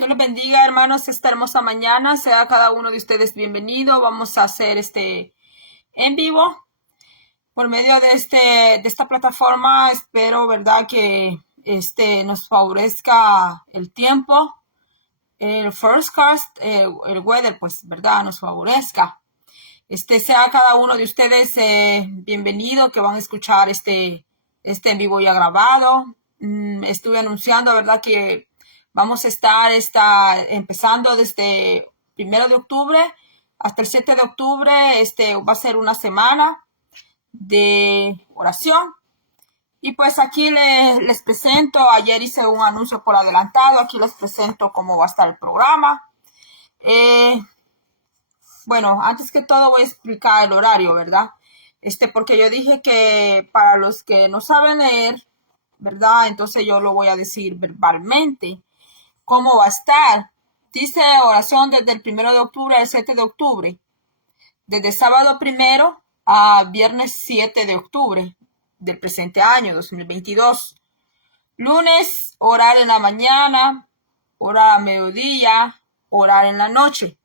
Dios les bendiga, hermanos, esta hermosa mañana. Sea cada uno de ustedes bienvenido. Vamos a hacer en vivo por medio de esta plataforma. Espero, verdad, que nos favorezca el tiempo, el forecast, el weather, pues, verdad, nos favorezca. Sea cada uno de ustedes bienvenido, que van a escuchar este en vivo ya grabado. Estuve anunciando, verdad, que vamos a estar empezando desde 1 de octubre hasta el 7 de octubre. Va a ser una semana de oración. Y pues aquí les presento, ayer hice un anuncio por adelantado, aquí les presento cómo va a estar el programa. Bueno, antes que todo voy a explicar el horario, ¿verdad? Porque yo dije que para los que no saben leer, ¿verdad? Entonces yo lo voy a decir verbalmente. ¿Cómo va a estar? Dice oración desde el 1 de octubre al 7 de octubre. Desde sábado 1 a viernes 7 de octubre del presente año, 2022. Lunes, orar en la mañana, orar a mediodía, orar en la noche.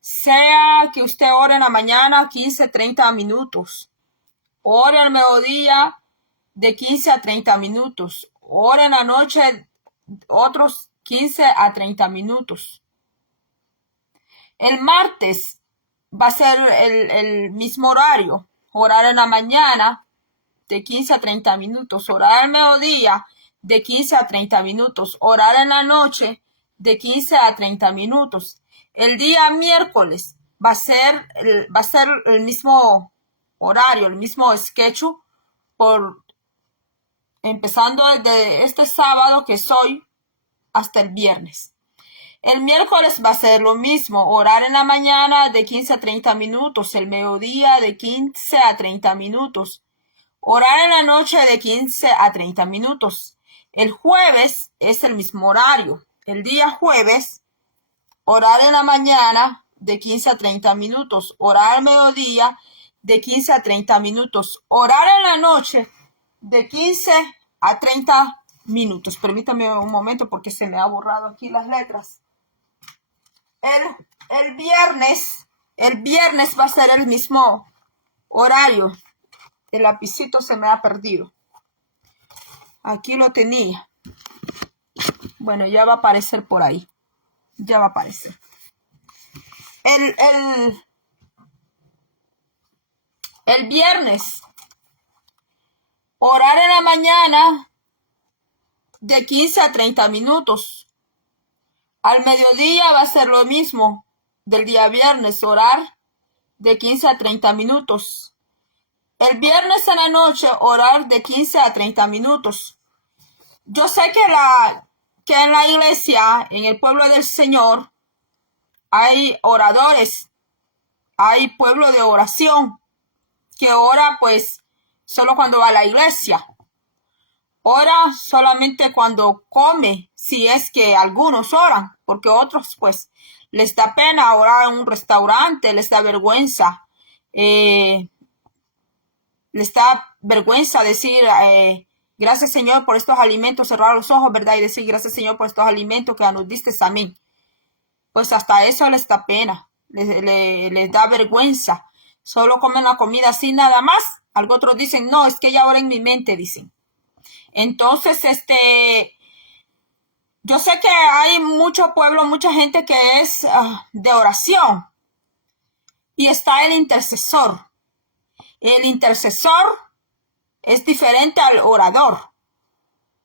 Sea que usted ore en la mañana 15, 30 minutos. Ore al mediodía de 15 a 30 minutos. Ore en la noche otros 15 a 30 minutos. El martes va a ser el mismo horario. Orar en la mañana de 15 a 30 minutos. Orar al mediodía de 15 a 30 minutos. Orar en la noche de 15 a 30 minutos. El día miércoles va a ser el mismo horario, el mismo schedule, empezando desde este sábado que es hoy hasta el viernes. El miércoles va a ser lo mismo, orar en la mañana de 15 a 30 minutos, el mediodía de 15 a 30 minutos, orar en la noche de 15 a 30 minutos. El jueves es el mismo horario. El día jueves, orar en la mañana de 15 a 30 minutos, orar al mediodía de 15 a 30 minutos, orar en la noche de 15 a 30 minutos. Permítame un momento porque se me ha borrado aquí las letras. El viernes va a ser el mismo horario. El lapicito se me ha perdido. Aquí lo tenía. Bueno, ya va a aparecer por ahí. Ya va a aparecer. El viernes, orar en la mañana de 15 a 30 minutos. Al mediodía va a ser lo mismo del día viernes, orar de 15 a 30 minutos. El viernes en la noche, orar de 15 a 30 minutos. Yo sé que en la iglesia, en el pueblo del Señor, hay oradores, hay pueblo de oración, que ora pues solo cuando va a la iglesia. Ora solamente cuando come, si es que algunos oran, porque otros pues les da pena orar en un restaurante, les da vergüenza. Les da vergüenza decir gracias Señor por estos alimentos, cerrar los ojos, ¿verdad? Y decir gracias Señor por estos alimentos que nos diste a mí. Pues hasta eso les da pena, les da vergüenza. Solo comen la comida así nada más. Algo otros dicen, no, es que ya ahora en mi mente, dicen. Entonces, yo sé que hay mucho pueblo, mucha gente que es de oración. Y está el intercesor. El intercesor es diferente al orador.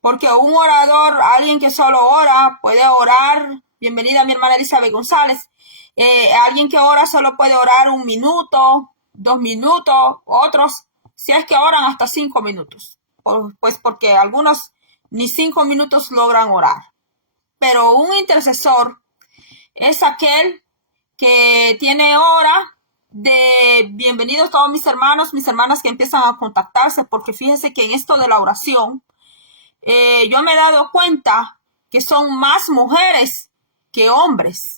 Porque un orador, alguien que solo ora, puede orar. Bienvenida mi hermana Elizabeth González. Alguien que ora solo puede orar 1 minuto, 2 minutos, otros, si es que oran hasta 5 minutos. Pues porque algunos ni 5 minutos logran orar. Pero un intercesor es aquel que tiene hora de bienvenidos todos mis hermanos, mis hermanas que empiezan a contactarse, porque fíjense que en esto de la oración, yo me he dado cuenta que son más mujeres que hombres.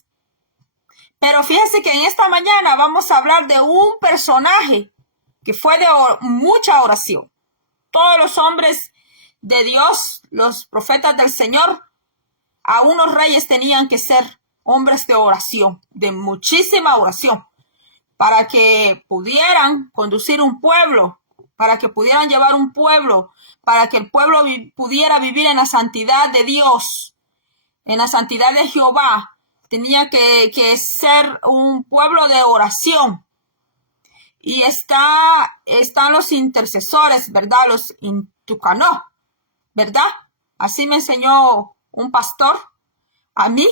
Pero fíjense que en esta mañana vamos a hablar de un personaje que fue de mucha oración. Todos los hombres de Dios, los profetas del Señor, aún los reyes tenían que ser hombres de oración, de muchísima oración, para que pudieran conducir un pueblo, para que pudieran llevar un pueblo, para que el pueblo pudiera vivir en la santidad de Dios, en la santidad de Jehová. Tenía que ser un pueblo de oración. Y están los intercesores, ¿verdad? Los intucanó, ¿verdad? Así me enseñó un pastor a mí,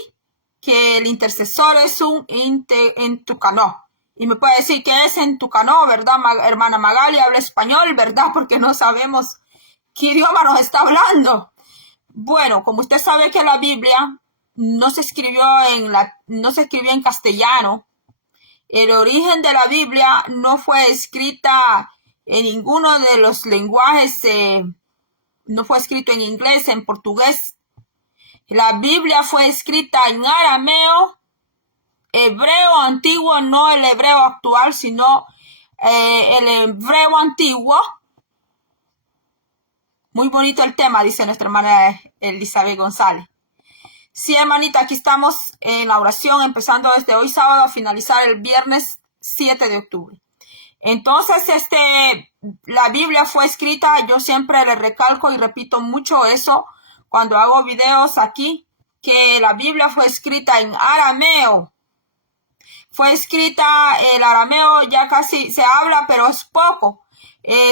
que el intercesor es un intucanó. Y me puede decir que es intucanó, ¿verdad? Hermana Magali habla español, ¿verdad? Porque no sabemos qué idioma nos está hablando. Bueno, como usted sabe que la Biblia no se escribió en castellano. El origen de la Biblia no fue escrita en ninguno de los lenguajes, no fue escrito en inglés, en portugués. La Biblia fue escrita en arameo, hebreo antiguo, no el hebreo actual, sino el hebreo antiguo. Muy bonito el tema, dice nuestra hermana Elizabeth González. Sí, hermanita, aquí estamos en la oración, empezando desde hoy sábado a finalizar el viernes 7 de octubre. Entonces, la Biblia fue escrita, yo siempre le recalco y repito mucho eso cuando hago videos aquí, que la Biblia fue escrita en arameo. Fue escrita, el arameo ya casi se habla, pero es poco.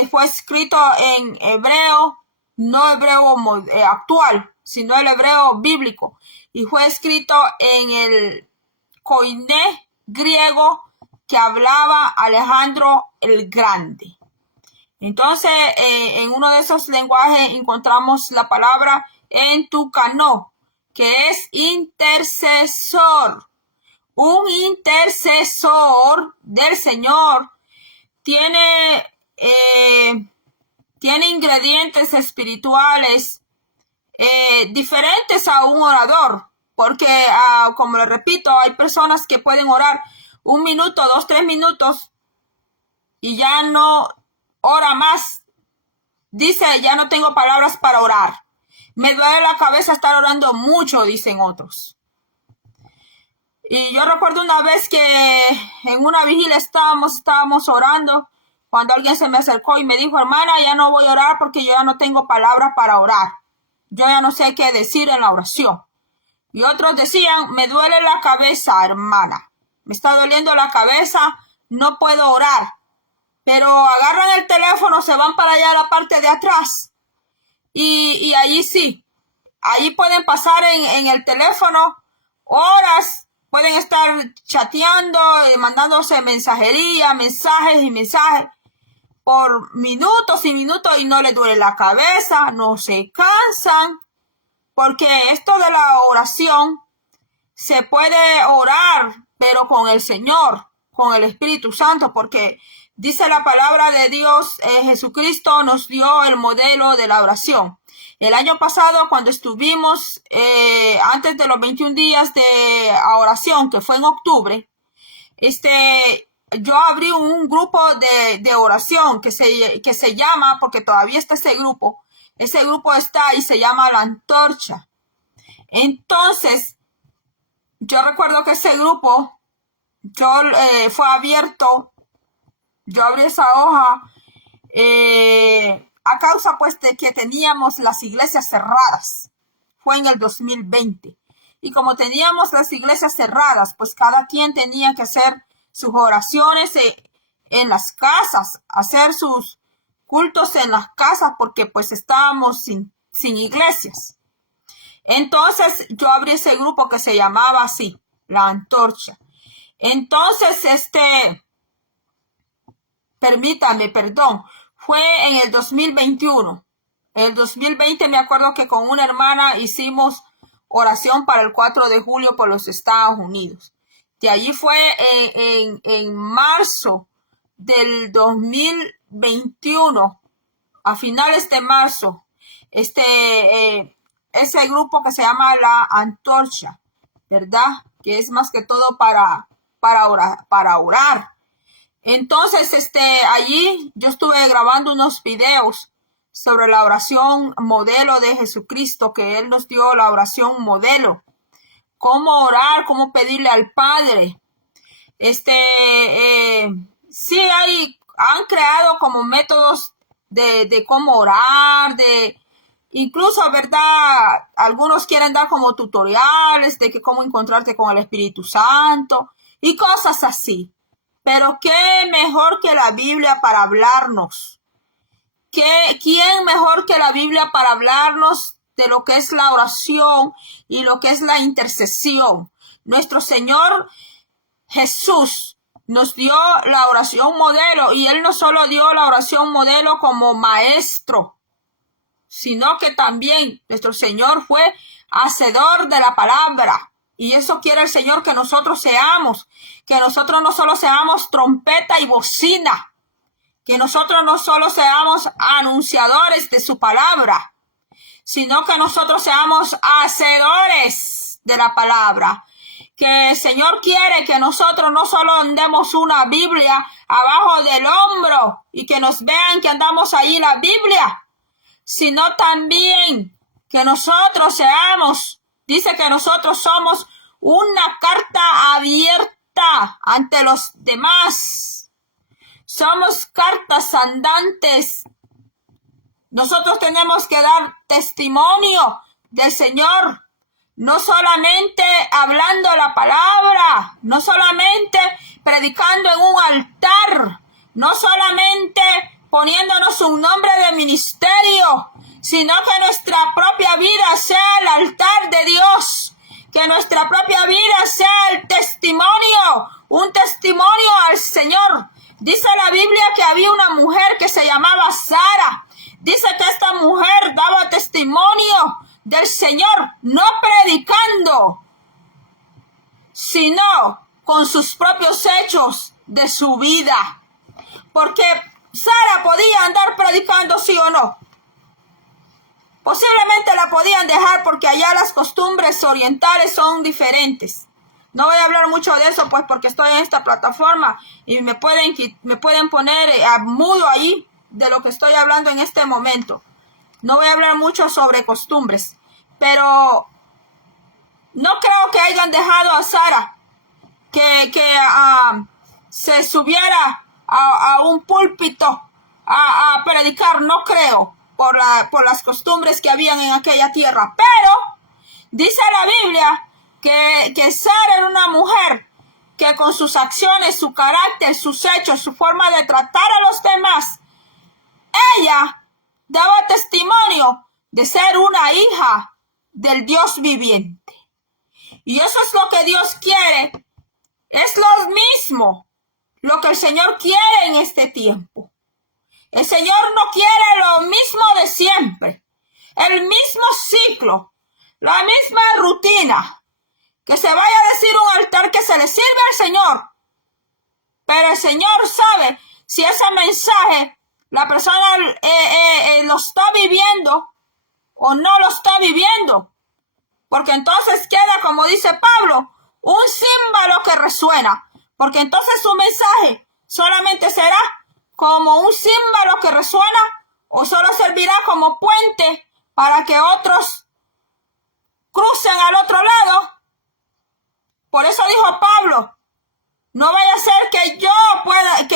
Fue escrito en hebreo, no hebreo actual, sino el hebreo bíblico. Y fue escrito en el koiné griego que hablaba Alejandro el Grande. Entonces, en uno de esos lenguajes encontramos la palabra entucanó, que es intercesor. Un intercesor del Señor tiene ingredientes espirituales diferentes a un orador, porque como le repito, hay personas que pueden orar 1 minuto, 2, 3 minutos y ya no ora más. Dice, ya no tengo palabras para orar. Me duele la cabeza estar orando mucho, dicen otros. Y yo recuerdo una vez que en una vigilia estábamos orando, cuando alguien se me acercó y me dijo, hermana, ya no voy a orar porque yo ya no tengo palabras para orar. Yo ya no sé qué decir en la oración. Y otros decían, me duele la cabeza, hermana. Me está doliendo la cabeza, no puedo orar. Pero agarran el teléfono, se van para allá a la parte de atrás. Y allí sí. Allí pueden pasar en el teléfono horas. Pueden estar chateando, mandándose mensajería, mensajes y mensajes por minutos y minutos y no les duele la cabeza, no se cansan, porque esto de la oración se puede orar, pero con el Señor, con el Espíritu Santo, porque dice la palabra de Dios, Jesucristo nos dio el modelo de la oración. El año pasado, cuando estuvimos antes de los 21 días de oración, que fue en octubre, yo abrí un grupo de oración que se llama, porque todavía está ese grupo está y se llama La Antorcha. Entonces, yo recuerdo que ese grupo, fue abierto, yo abrí esa hoja, a causa pues de que teníamos las iglesias cerradas. Fue en el 2020. Y como teníamos las iglesias cerradas, pues cada quien tenía que hacer sus oraciones en las casas, hacer sus cultos en las casas, porque pues estábamos sin iglesias. Entonces yo abrí ese grupo que se llamaba así, La Antorcha. Entonces, fue en el 2021. En el 2020 me acuerdo que con una hermana hicimos oración para el 4 de julio por los Estados Unidos. De allí fue en marzo del 2021, a finales de marzo, ese grupo que se llama La Antorcha, ¿verdad? Que es más que todo para orar. Entonces, allí yo estuve grabando unos videos sobre la oración modelo de Jesucristo, que Él nos dio la oración modelo. Cómo orar, cómo pedirle al Padre. Sí han creado como métodos de cómo orar, incluso, ¿verdad? Algunos quieren dar como tutoriales de que cómo encontrarte con el Espíritu Santo y cosas así. Pero qué mejor que la Biblia para hablarnos. ¿Quién mejor que la Biblia para hablarnos de lo que es la oración y lo que es la intercesión? Nuestro Señor Jesús nos dio la oración modelo, y Él no solo dio la oración modelo como maestro, sino que también nuestro Señor fue hacedor de la palabra. Y eso quiere el Señor que nosotros seamos, que nosotros no solo seamos trompeta y bocina, que nosotros no solo seamos anunciadores de su palabra, sino que nosotros seamos hacedores de la palabra. Que el Señor quiere que nosotros no solo andemos una Biblia abajo del hombro y que nos vean que andamos ahí la Biblia, sino también que nosotros seamos, dice que nosotros somos una carta abierta ante los demás. Somos cartas andantes. Nosotros tenemos que dar testimonio del Señor. No solamente hablando la palabra, no solamente predicando en un altar, no solamente poniéndonos un nombre de ministerio, sino que nuestra propia vida sea el altar de Dios, que nuestra propia vida sea el testimonio, un testimonio al Señor. Dice la Biblia que había una mujer que se llamaba Sara. Dice que esta mujer daba testimonio del Señor, no predicando, sino con sus propios hechos de su vida. Porque Sara podía andar predicando, sí o no. Posiblemente la podían dejar porque allá las costumbres orientales son diferentes. No voy a hablar mucho de eso, pues, porque estoy en esta plataforma y me pueden poner a mudo allí de lo que estoy hablando en este momento. No voy a hablar mucho sobre costumbres, pero no creo que hayan dejado a Sara que se subiera a un púlpito a predicar. No creo, por las costumbres que habían en aquella tierra. Pero dice la Biblia que Sara era una mujer que con sus acciones, su carácter, sus hechos, su forma de tratar a los demás, ella daba testimonio de ser una hija del Dios viviente. Y eso es lo que Dios quiere. Es lo mismo lo que el Señor quiere en este tiempo. El Señor no quiere lo mismo de siempre, el mismo ciclo, la misma rutina, que se vaya a decir un altar que se le sirve al Señor. Pero el Señor sabe si ese mensaje la persona lo está viviendo o no lo está viviendo. Porque entonces queda, como dice Pablo, un címbalo que resuena. Porque entonces su mensaje solamente será como un címbalo que resuena, o solo servirá como puente para que otros crucen al otro lado. Por eso dijo Pablo, no vaya a ser que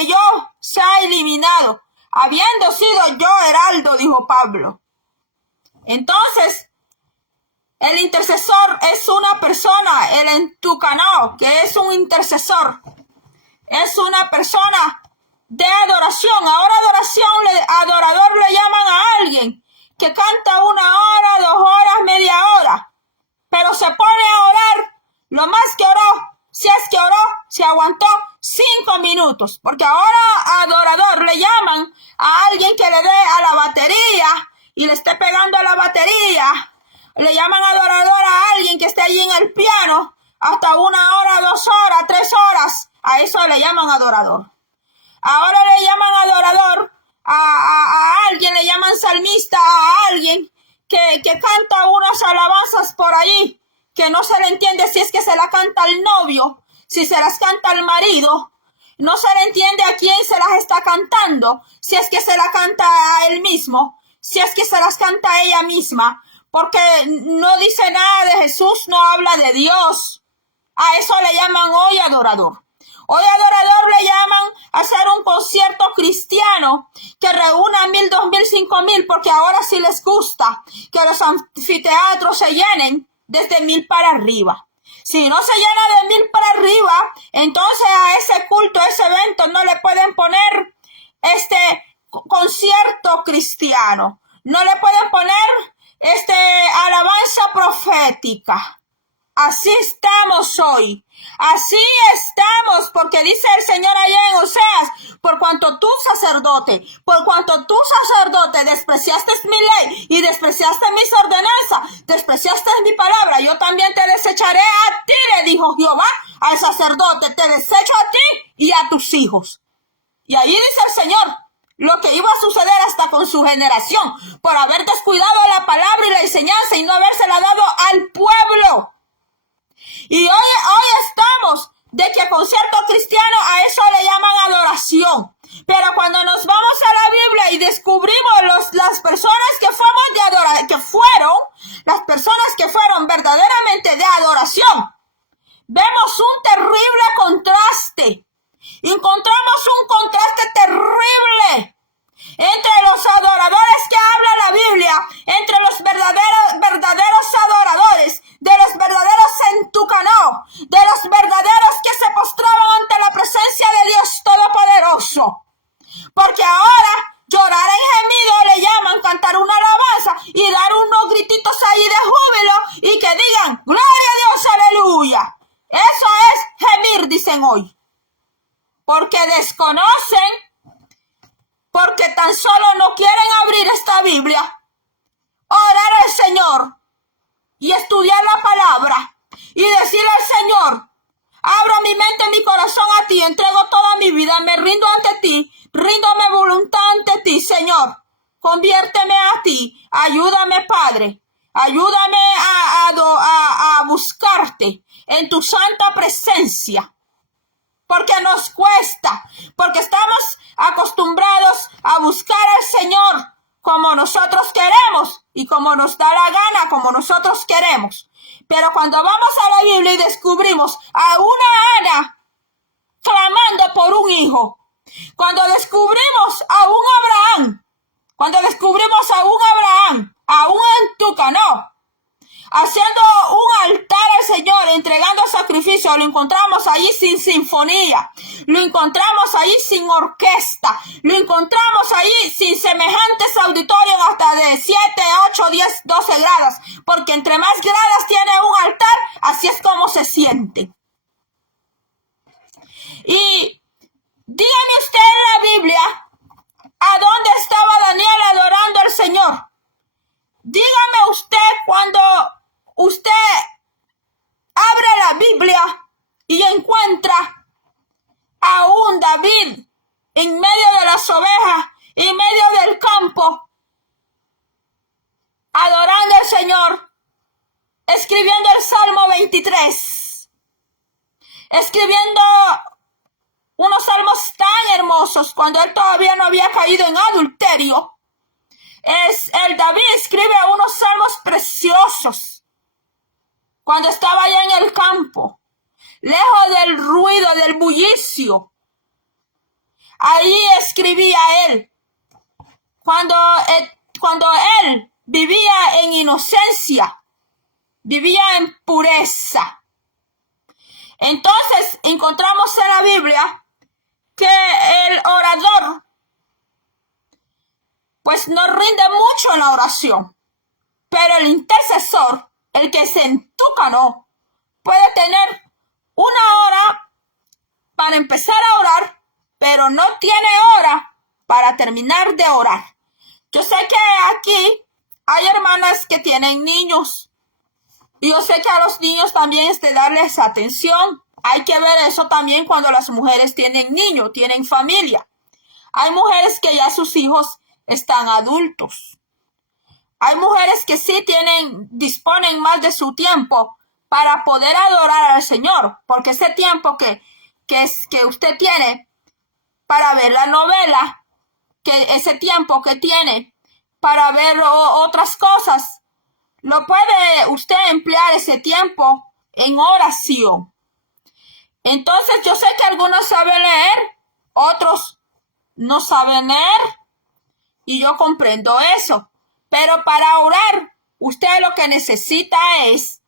yo sea eliminado, habiendo sido yo heraldo, dijo Pablo. Entonces, el intercesor es una persona, el entucanao, que es un intercesor, es una persona de adoración. Ahora adorador le llaman a alguien que canta 1 hora, 2 horas, media hora, pero se pone a orar lo más que oró, si es que oró, se aguantó 5 minutos, porque ahora adorador le llaman a alguien que le dé a la batería y le esté pegando a la batería. Le llaman adorador a alguien que esté allí en el piano hasta 1 hora, 2 horas, 3 horas. A eso le llaman adorador. Ahora le llaman adorador a alguien, le llaman salmista a alguien que canta unas alabanzas por ahí, que no se le entiende si es que se la canta al novio, si se las canta al marido. No se le entiende a quién se las está cantando, si es que se la canta a él mismo, si es que se las canta ella misma, porque no dice nada de Jesús, no habla de Dios. A eso le llaman hoy adorador. Hoy adorador le llaman a hacer un concierto cristiano que reúna 1,000, 2,000, 5,000, porque ahora sí les gusta que los anfiteatros se llenen desde 1,000 para arriba. Si no se llena de 1,000 para arriba, entonces a ese culto, a ese evento, no le pueden poner concierto cristiano. No le pueden poner alabanza profética. Así estamos hoy. Así estamos, porque dice el Señor allá en Oseas, por cuanto tú sacerdote despreciaste mi ley y despreciaste mis ordenanzas, despreciaste mi palabra, yo también te desecharé a ti, le dijo Jehová al sacerdote, te desecho a ti y a tus hijos. Y ahí dice el Señor lo que iba a suceder hasta con su generación, por haber descuidado la palabra y la enseñanza y no habérsela dado al pueblo. Y hoy estamos de que concierto cristiano, a eso le llaman adoración. Pero cuando nos vamos a la Biblia y descubrimos las personas las personas que fueron verdaderamente de adoración, vemos un terrible contraste. Encontramos un contraste terrible entre los adoradores que habla la Biblia, entre los verdaderos adoradores, de los verdaderos centucanó, de los verdaderos que se postraban ante la presencia de Dios Todopoderoso. Porque ahora llorar en gemido le llaman cantar una alabanza y dar unos grititos ahí de júbilo y que digan, gloria a Dios, aleluya. Eso es gemir, dicen hoy. Porque desconocen, porque tan solo no quieren abrir esta Biblia, orar al Señor y estudiar la palabra y decirle al Señor, abro mi mente y mi corazón a ti, entrego toda mi vida, me rindo ante ti, rindo mi voluntad ante ti, Señor, conviérteme a ti, ayúdame, Padre, ayúdame a buscarte en tu santa presencia. Porque nos cuesta, porque estamos acostumbrados a buscar al Señor como nosotros queremos y como nos da la gana, como nosotros queremos. Pero cuando vamos a la Biblia y descubrimos a una Ana clamando por un hijo, cuando descubrimos a un Abraham, a un Antucanó, haciendo un altar al Señor, entregando sacrificio, lo encontramos ahí sin sinfonía, lo encontramos ahí sin orquesta, lo encontramos ahí sin semejantes auditorios hasta de 7, 8, 10, 12 gradas, porque entre más gradas tiene un altar, así es como se siente. Y dígame usted en la Biblia, ¿a dónde estaba Daniel adorando al Señor? Dígame usted cuando usted abre la Biblia y encuentra a un David en medio de las ovejas, en medio del campo, adorando al Señor, escribiendo el Salmo 23, escribiendo unos salmos tan hermosos cuando él todavía no había caído en adulterio. El David escribe unos salmos preciosos cuando estaba allá en el campo, lejos del ruido, del bullicio. Ahí escribía él, cuando él vivía en inocencia, vivía en pureza. Entonces encontramos en la Biblia que el orador pues no rinde mucho en la oración, pero el intercesor, el que se entucanó, puede tener una hora para empezar a orar, pero no tiene hora para terminar de orar. Yo sé que aquí hay hermanas que tienen niños, y yo sé que a los niños también es de darles atención. Hay que ver eso también cuando las mujeres tienen niños, tienen familia. Hay mujeres que ya sus hijos están adultos. Hay mujeres que sí disponen más de su tiempo para poder adorar al Señor, porque ese tiempo que usted tiene para ver la novela, que ese tiempo que tiene para ver otras cosas. Lo puede usted emplear ese tiempo en oración. Entonces yo sé que algunos saben leer, otros no saben leer, y yo comprendo eso. Pero para orar, usted lo que necesita es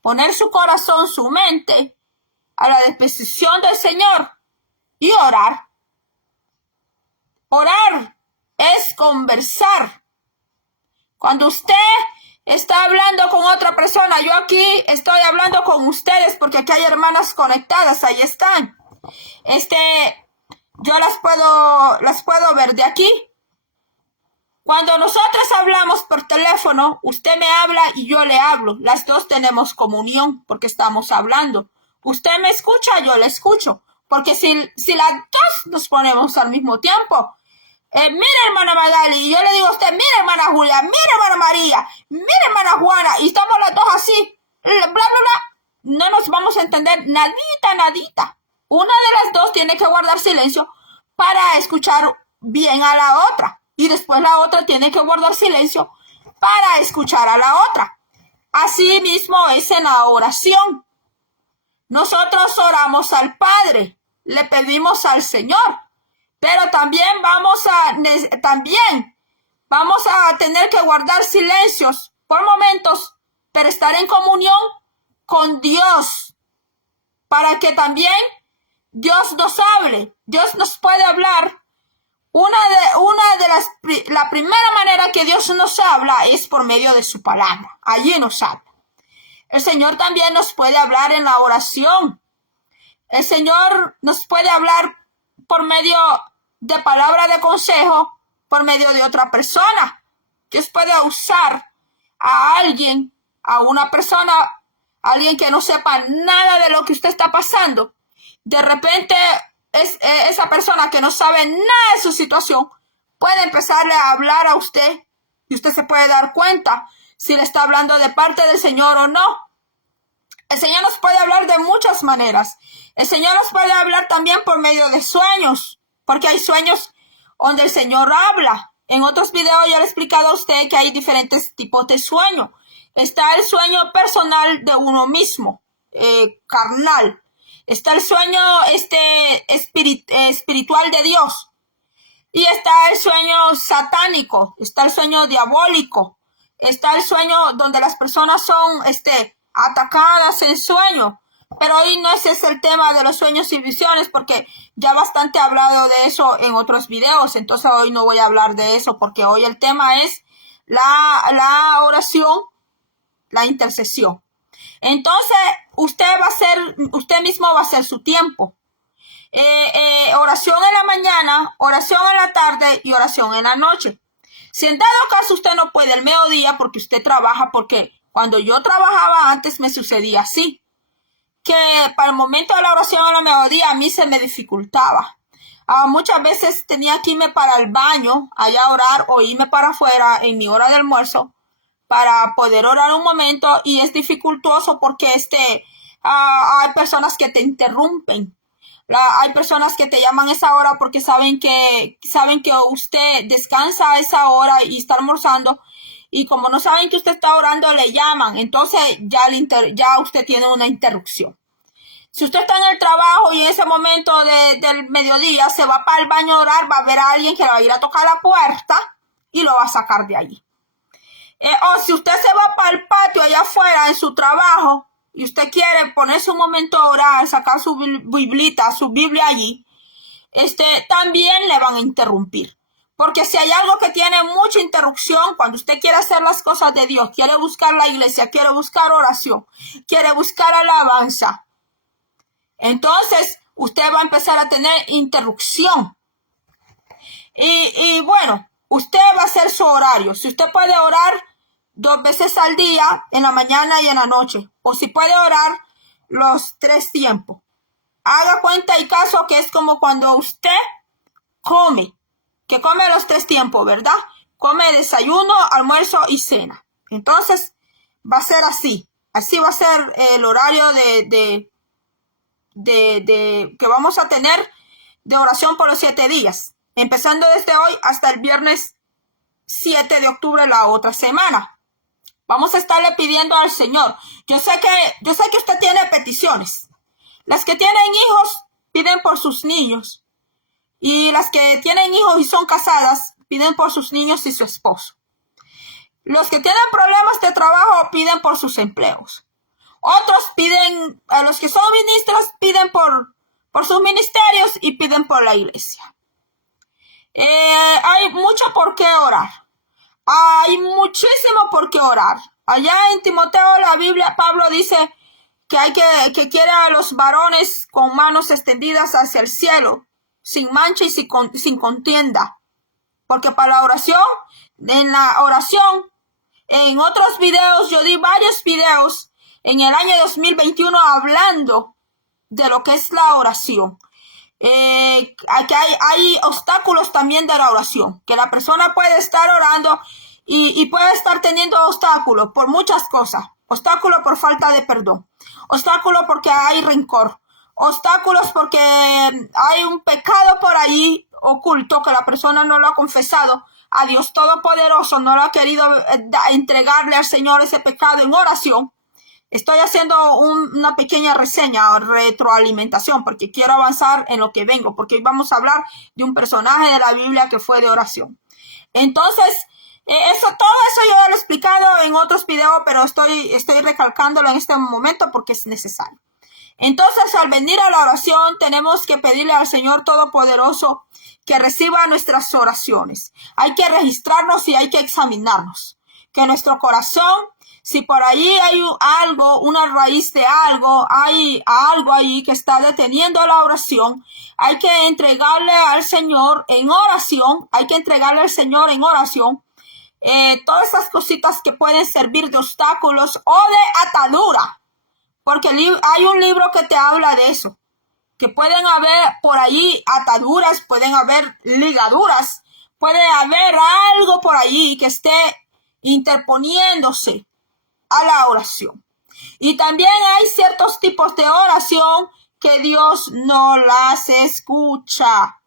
poner su corazón, su mente a la disposición del Señor y orar. Orar es conversar. Cuando usted está hablando con otra persona, yo aquí estoy hablando con ustedes porque aquí hay hermanas conectadas, ahí están. Yo las puedo ver de aquí. Cuando nosotros hablamos por teléfono, usted me habla y yo le hablo. Las dos tenemos comunión porque estamos hablando. Usted me escucha, yo le escucho. Porque si las dos nos ponemos al mismo tiempo, mira hermana Magali, y yo le digo a usted, mira hermana Julia, mira hermana María, mira hermana Juana, y estamos las dos así, bla, bla, bla, no nos vamos a entender nadita. Una de las dos tiene que guardar silencio para escuchar bien a la otra, y después la otra tiene que guardar silencio para escuchar a la otra. Así mismo es en la oración. Nosotros oramos al Padre, le pedimos al Señor, pero también vamos a tener que guardar silencios por momentos, pero estar en comunión con Dios, para que también Dios nos hable. Dios nos puede hablar. La primera manera que Dios nos habla es por medio de su palabra. Allí nos habla. El Señor también nos puede hablar en la oración. El Señor nos puede hablar por medio de palabra de consejo, por medio de otra persona. Dios puede usar a alguien, a una persona, a alguien que no sepa nada de lo que usted está pasando. De repente, esa persona que no sabe nada de su situación puede empezarle a hablar a usted y usted se puede dar cuenta si le está hablando de parte del Señor o no. El Señor nos puede hablar de muchas maneras. El Señor nos puede hablar también por medio de sueños, porque hay sueños donde el Señor habla. En otros videos yo le he explicado a usted que hay diferentes tipos de sueño. Está el sueño personal de uno mismo, carnal. Está el sueño espiritual de Dios. Y está el sueño satánico, está el sueño diabólico, está el sueño donde las personas son atacadas en sueño. Pero hoy no ese es el tema de los sueños y visiones, porque ya bastante he hablado de eso en otros videos. Entonces hoy no voy a hablar de eso, porque hoy el tema es la oración, la intercesión. Entonces usted mismo va a hacer su tiempo. Oración en la mañana, oración en la tarde y oración en la noche. Si en dado caso usted no puede el mediodía porque usted trabaja, porque cuando yo trabajaba antes me sucedía así, que para el momento de la oración en la mediodía a mí se me dificultaba. Muchas veces tenía que irme para el baño, allá a orar, o irme para afuera en mi hora de almuerzo para poder orar un momento, y es dificultoso porque hay personas que te interrumpen. Hay personas que te llaman a esa hora porque saben que usted descansa a esa hora y está almorzando, y como no saben que usted está orando, le llaman. Entonces ya usted tiene una interrupción. Si usted está en el trabajo y en ese momento del mediodía se va para el baño a orar, va a haber a alguien que le va a ir a tocar la puerta y lo va a sacar de allí. O si usted se va para el patio allá afuera en su trabajo y usted quiere ponerse un momento a orar, sacar su Biblia allí, también le van a interrumpir. Porque si hay algo que tiene mucha interrupción, cuando usted quiere hacer las cosas de Dios, quiere buscar la iglesia, quiere buscar oración, quiere buscar alabanza, entonces usted va a empezar a tener interrupción. Y bueno, usted va a hacer su horario. Si usted puede orar 2 veces al día, en la mañana y en la noche, o si puede orar los 3 tiempos, haga cuenta y caso que es como cuando usted come, que come los 3 tiempos, ¿verdad? Come desayuno, almuerzo y cena. Entonces va a ser así va a ser el horario que vamos a tener de oración por los 7 días, empezando desde hoy hasta el viernes 7 de octubre la otra semana. Vamos a estarle pidiendo al Señor. Yo sé que usted tiene peticiones. Las que tienen hijos piden por sus niños. Y las que tienen hijos y son casadas piden por sus niños y su esposo. Los que tienen problemas de trabajo piden por sus empleos. Otros piden, a los que son ministros, piden por sus ministerios y piden por la iglesia. Hay mucho por qué orar. Hay muchísimo por qué orar. Allá en Timoteo, la Biblia, Pablo dice que quiere a los varones con manos extendidas hacia el cielo, sin mancha y sin contienda. Porque para la oración, en otros videos, yo di varios videos en el año 2021 hablando de lo que es la oración. Aquí hay obstáculos también de la oración, que la persona puede estar orando y puede estar teniendo obstáculos por muchas cosas. Obstáculos por falta de perdón, obstáculos porque hay rencor, obstáculos porque hay un pecado por ahí oculto que la persona no lo ha confesado a Dios Todopoderoso, no lo ha querido entregarle al Señor ese pecado en oración. Estoy haciendo una pequeña reseña o retroalimentación porque quiero avanzar en lo que vengo, porque hoy vamos a hablar de un personaje de la Biblia que fue de oración. Entonces, todo eso yo lo he explicado en otros videos, pero estoy recalcándolo en este momento porque es necesario. Entonces, al venir a la oración, tenemos que pedirle al Señor Todopoderoso que reciba nuestras oraciones. Hay que registrarnos y hay que examinarnos. Que nuestro corazón, si por ahí hay algo, una raíz de algo, hay algo ahí que está deteniendo la oración, hay que entregarle al Señor en oración, todas esas cositas que pueden servir de obstáculos o de atadura, porque hay un libro que te habla de eso, que pueden haber por allí ataduras, pueden haber ligaduras, puede haber algo por allí que esté interponiéndose a la oración. Y también hay ciertos tipos de oración que Dios no las escucha.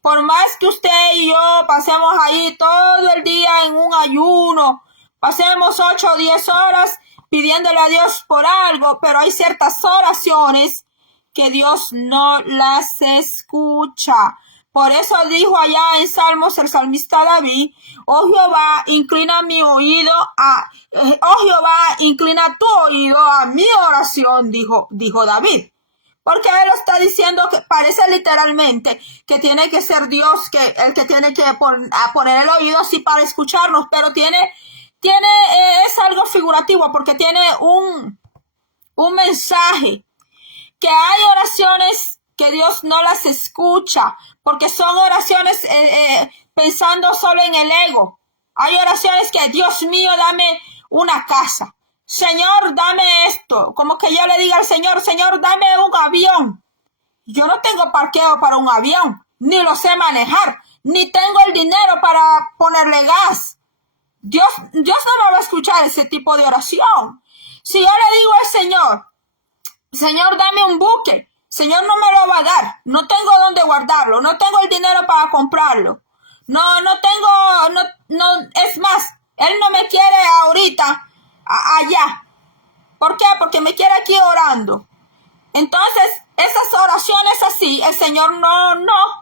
Por más que usted y yo pasemos ahí todo el día en un ayuno, pasemos 8 o 10 horas pidiéndole a Dios por algo, pero hay ciertas oraciones que Dios no las escucha. Por eso dijo allá en Salmos el salmista David, oh Jehová, inclina tu oído a mi oración, dijo David. Porque él está diciendo que parece literalmente que tiene que ser Dios el que tiene que poner el oído así para escucharnos, pero es algo figurativo porque tiene un mensaje, que hay oraciones que Dios no las escucha, porque son oraciones pensando solo en el ego. Hay oraciones que, Dios mío, dame una casa. Señor, dame esto. Como que yo le diga al Señor, Señor, dame un avión. Yo no tengo parqueo para un avión, ni lo sé manejar, ni tengo el dinero para ponerle gas. Dios no me va a escuchar ese tipo de oración. Si yo le digo al Señor, Señor, dame un buque, Señor no me lo va a dar, no tengo dónde guardarlo, no tengo el dinero para comprarlo, es más, Él no me quiere ahorita allá. ¿Por qué? Porque me quiere aquí orando. Entonces, esas oraciones así, el Señor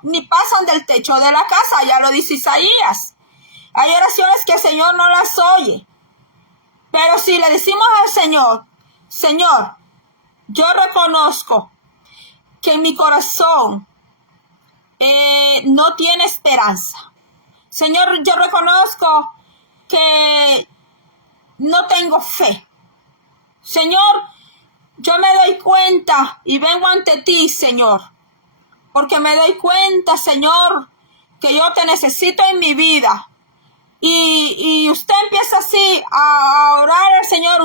ni pasan del techo de la casa, ya lo dice Isaías. Hay oraciones que el Señor no las oye. Pero si le decimos al Señor, Señor, yo reconozco que en mi corazón no tiene esperanza. Señor, yo reconozco que no tengo fe. Señor, yo me doy cuenta y vengo ante ti, Señor, porque me doy cuenta, Señor, que yo te necesito en mi vida. Y usted empieza así a orar al Señor.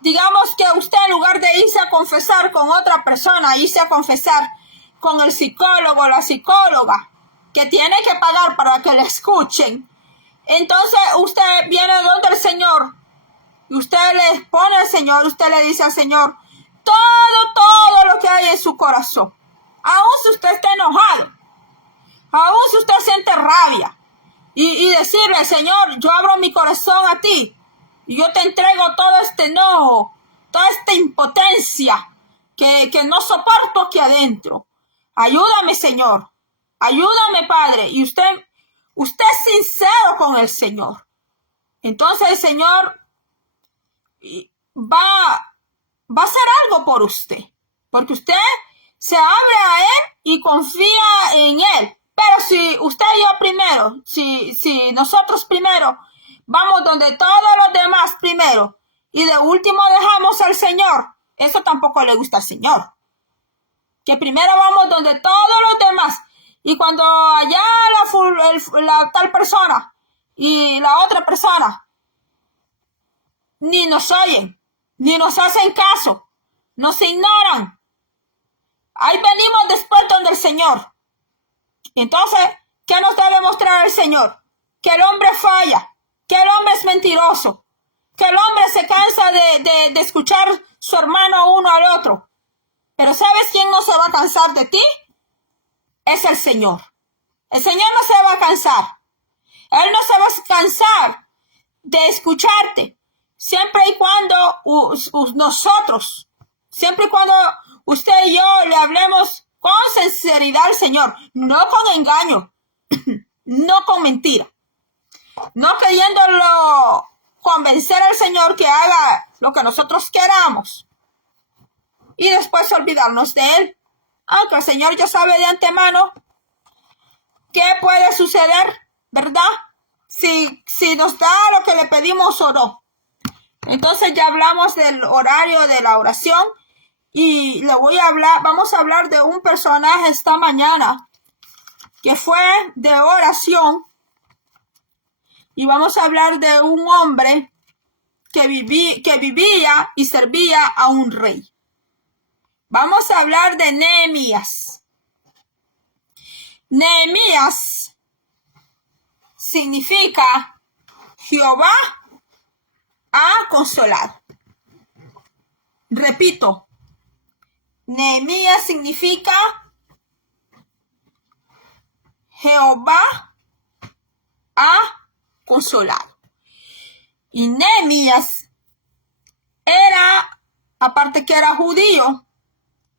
Digamos que usted, en lugar de irse a confesar con otra persona, irse a confesar con el psicólogo o la psicóloga, que tiene que pagar para que le escuchen, entonces usted viene donde el Señor y usted le pone al Señor, usted le dice al Señor todo lo que hay en su corazón. Aún si usted está enojado, aún si usted siente rabia, y decirle, Señor, yo abro mi corazón a ti y yo te entrego todo este enojo, toda esta impotencia que no soporto aquí adentro. Ayúdame, Señor. Ayúdame, Padre. Y usted es sincero con el Señor. Entonces el Señor va a hacer algo por usted. Porque usted se abre a Él y confía en Él. Pero si usted y yo primero, si nosotros primero vamos donde todos los demás primero y de último dejamos al Señor, eso tampoco le gusta al Señor. Que primero vamos donde todos los demás y cuando allá la tal persona y la otra persona ni nos oyen, ni nos hacen caso, nos ignoran. Ahí venimos después donde el Señor. Entonces, ¿qué nos debe mostrar el Señor? Que el hombre falla, que el hombre es mentiroso, que el hombre se cansa de escuchar su hermano uno al otro. Pero ¿sabes quién no se va a cansar de ti? Es el Señor. El Señor no se va a cansar. Él no se va a cansar de escucharte. Siempre y cuando nosotros, siempre y cuando usted y yo le hablemos con sinceridad al Señor, no con engaño, no con mentira, no queriéndolo convencer al Señor que haga lo que nosotros queramos y después olvidarnos de Él. Aunque el Señor ya sabe de antemano qué puede suceder, ¿verdad? Si nos da lo que le pedimos o no. Entonces ya hablamos del horario de la oración y vamos a hablar de un personaje esta mañana que fue de oración y vamos a hablar de un hombre que vivía y servía a un rey. Vamos a hablar de Nehemías. Nehemías significa Jehová ha consolado. Repito, Nehemías significa Jehová ha consolado. Y Nehemías era, aparte que era judío,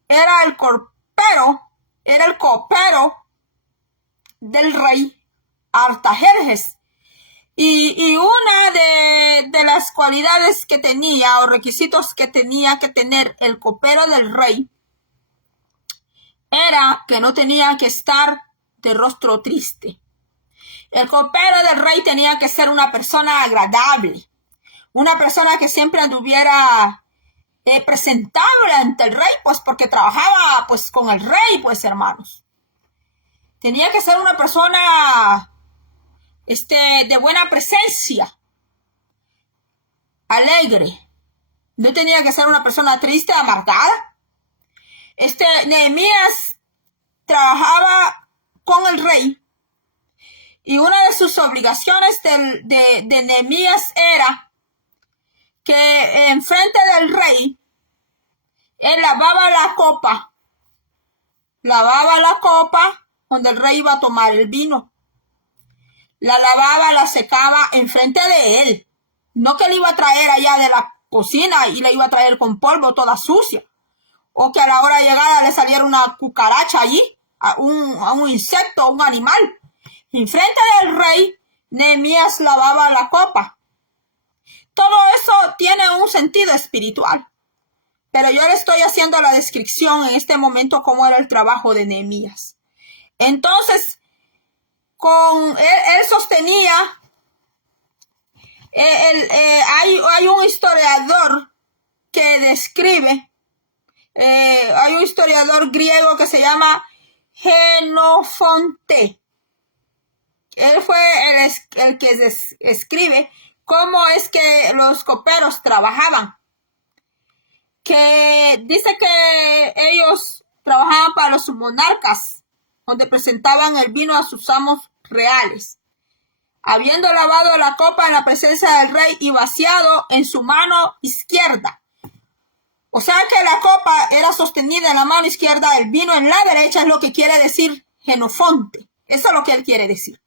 era el copero del rey Artajerjes. Y una de las cualidades que tenía o requisitos que tenía que tener el copero del rey era que no tenía que estar de rostro triste. El copero del rey tenía que ser una persona agradable, una persona que siempre anduviera presentable ante el rey, pues porque trabajaba pues con el rey, pues hermanos. Tenía que ser una persona de buena presencia, alegre. No tenía que ser una persona triste, amargada. Nehemías trabajaba con el rey y una de sus obligaciones de Nehemías era que enfrente del rey él lavaba la copa donde el rey iba a tomar el vino. La lavaba, la secaba enfrente de él. No que le iba a traer allá de la cocina y le iba a traer con polvo toda sucia. O que a la hora de llegada le saliera una cucaracha allí, a un insecto, a un animal. Enfrente del rey, Nehemías lavaba la copa. Todo eso tiene un sentido espiritual. Pero yo le estoy haciendo la descripción en este momento cómo era el trabajo de Nehemías. Entonces, él sostenía, hay un historiador que describe, hay un historiador griego que se llama Jenofonte. Él fue el que escribe cómo es que los coperos trabajaban. Que dice que ellos trabajaban para los monarcas, donde presentaban el vino a sus amos reales, habiendo lavado la copa en la presencia del rey y vaciado en su mano izquierda. O sea que la copa era sostenida en la mano izquierda, el vino en la derecha, es lo que quiere decir Jenofonte. Eso es lo que él quiere decir.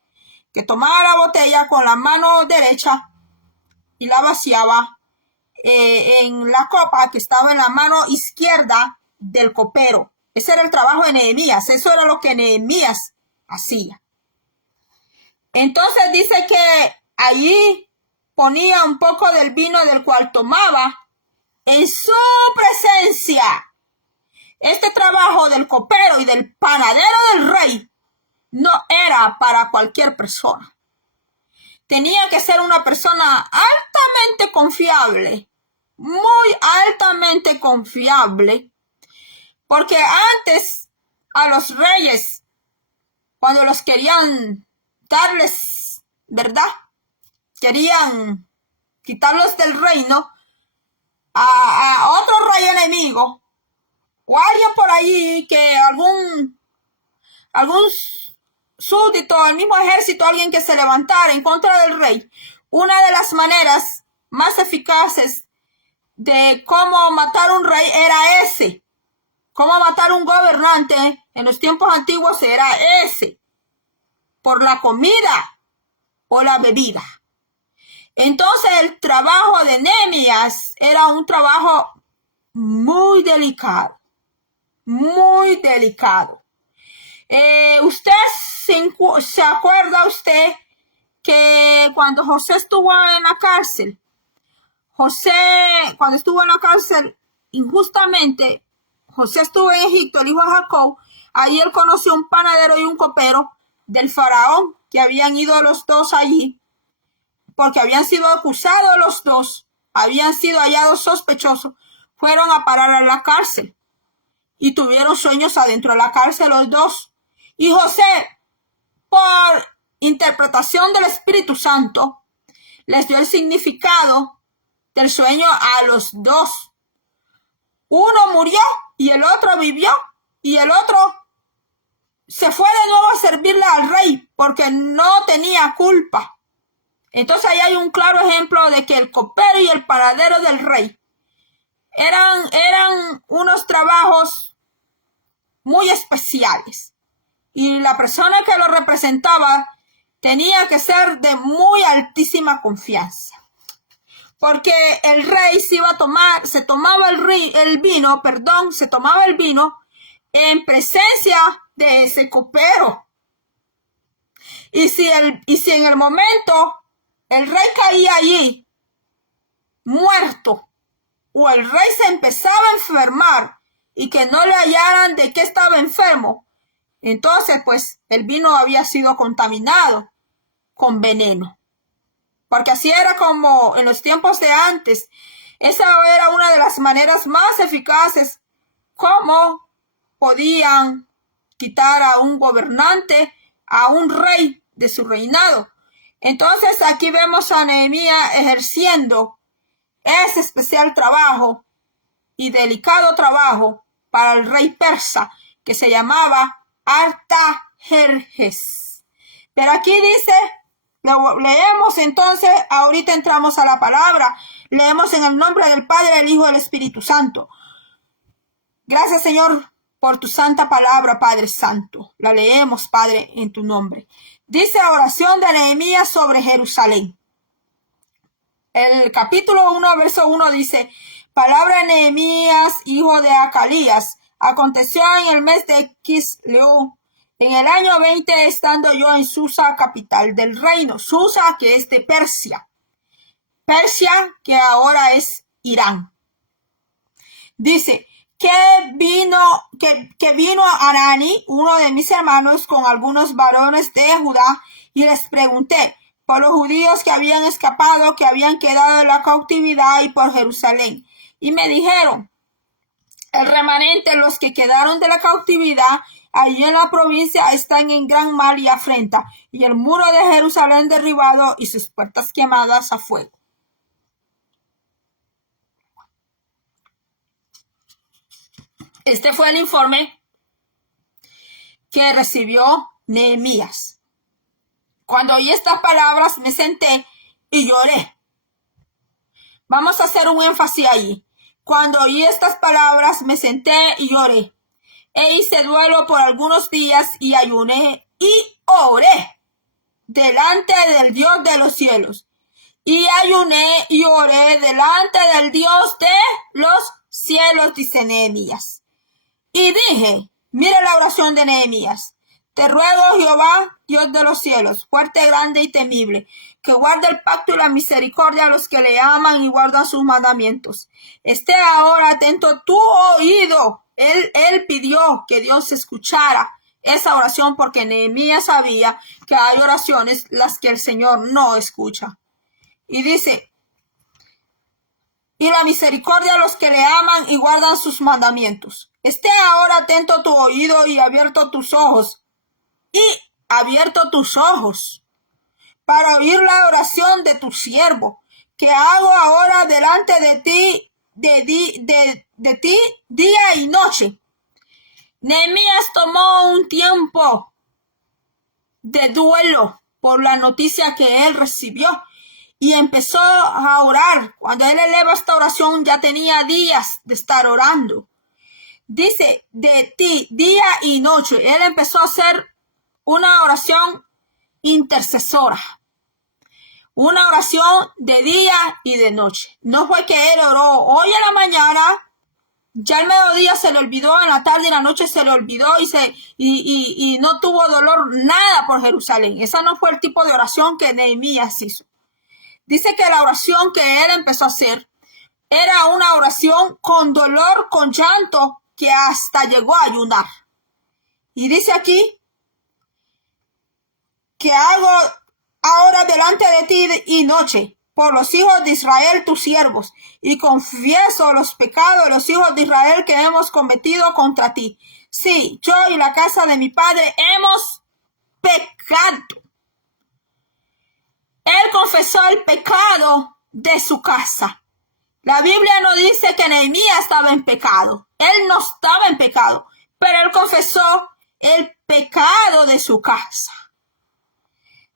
que tomaba la botella con la mano derecha y la vaciaba en la copa que estaba en la mano izquierda del copero. Ese era el trabajo de Nehemías, eso era lo que Nehemías hacía. Entonces dice que allí ponía un poco del vino del cual tomaba en su presencia. Este trabajo del copero y del panadero del rey no era para cualquier persona. Tenía que ser una persona altamente confiable, muy altamente confiable, porque antes a los reyes, cuando los querían darles, ¿verdad? Querían quitarlos del reino a otro rey enemigo, o alguien por ahí que algún súbdito, el mismo ejército, alguien que se levantara en contra del rey. Una de las maneras más eficaces de cómo matar un rey era ese. Cómo matar un gobernante en los tiempos antiguos era ese. Por la comida o la bebida. Entonces el trabajo de Nehemías era un trabajo muy delicado. Muy delicado. Usted se acuerda usted que cuando José estuvo en la cárcel, injustamente, José estuvo en Egipto, el hijo de Jacob, ahí él conoció un panadero y un copero del faraón, que habían ido los dos allí, porque habían sido acusados los dos, habían sido hallados sospechosos, fueron a parar a la cárcel y tuvieron sueños adentro de la cárcel los dos. Y José, por interpretación del Espíritu Santo, les dio el significado del sueño a los dos. Uno murió y el otro vivió, y el otro se fue de nuevo a servirle al rey porque no tenía culpa. Entonces ahí hay un claro ejemplo de que el copero y el panadero del rey eran unos trabajos muy especiales. Y la persona que lo representaba tenía que ser de muy altísima confianza. Porque el rey se tomaba el vino en presencia de ese copero. Y si en el momento el rey caía allí muerto, o el rey se empezaba a enfermar y que no le hallaran de qué estaba enfermo, entonces pues el vino había sido contaminado con veneno. Porque así era como en los tiempos de antes. Esa era una de las maneras más eficaces como podían quitar a un gobernante, a un rey de su reinado. Entonces aquí vemos a Nehemías ejerciendo ese especial trabajo y delicado trabajo para el rey persa que se llamaba Artajerjes. Pero aquí dice, leemos entonces, ahorita entramos a la palabra, leemos en el nombre del Padre, del Hijo y del Espíritu Santo. Gracias, Señor, por tu santa palabra, Padre Santo. La leemos, Padre, en tu nombre. Dice la oración de Nehemías sobre Jerusalén. El capítulo 1, verso 1 dice, palabra de Nehemías, hijo de Acalías. Aconteció en el mes de Kisleu, en el año 20, estando yo en Susa, capital del reino. Susa, que es de Persia. Persia, que ahora es Irán. Dice, que vino a Anani, uno de mis hermanos, con algunos varones de Judá, y les pregunté por los judíos que habían escapado, que habían quedado en la cautividad, y por Jerusalén. Y me dijeron, el remanente, los que quedaron de la cautividad, allí en la provincia están en gran mal y afrenta, y el muro de Jerusalén derribado y sus puertas quemadas a fuego. Este fue el informe que recibió Nehemías. Cuando oí estas palabras me senté y lloré. Vamos a hacer un énfasis ahí. Cuando oí estas palabras me senté y lloré. E hice duelo por algunos días y ayuné y oré. delante del Dios de los cielos. Y ayuné y oré delante del Dios de los cielos, dice Nehemías. Y dije, mira la oración de Nehemías. Te ruego, Jehová, Dios de los cielos, fuerte, grande y temible, que guarde el pacto y la misericordia a los que le aman y guardan sus mandamientos. Esté ahora atento tu oído. Él pidió que Dios escuchara esa oración porque Nehemías sabía que hay oraciones las que el Señor no escucha. Y dice, y la misericordia a los que le aman y guardan sus mandamientos. Esté ahora atento tu oído y abierto tus ojos para oír la oración de tu siervo, que hago ahora delante de ti, de ti día y noche. Nehemías tomó un tiempo de duelo por la noticia que él recibió y empezó a orar. Cuando él eleva esta oración ya tenía días de estar orando. Dice, de ti día y noche. Él empezó a hacer una oración intercesora, una oración de día y de noche. No fue que él oró hoy en la mañana, ya el mediodía se le olvidó, en la tarde y en la noche se le olvidó y no tuvo dolor nada por Jerusalén. Esa no fue el tipo de oración que Nehemías hizo. Dice que la oración que él empezó a hacer era una oración con dolor, con llanto, que hasta llegó a ayunar. Y dice aquí, que hago ahora delante de ti y noche por los hijos de Israel tus siervos, y confieso los pecados de los hijos de Israel que hemos cometido contra ti. Sí, yo y la casa de mi padre hemos pecado. Él confesó el pecado de su casa. La Biblia no dice que Nehemías estaba en pecado. Él no estaba en pecado, pero él confesó el pecado de su casa.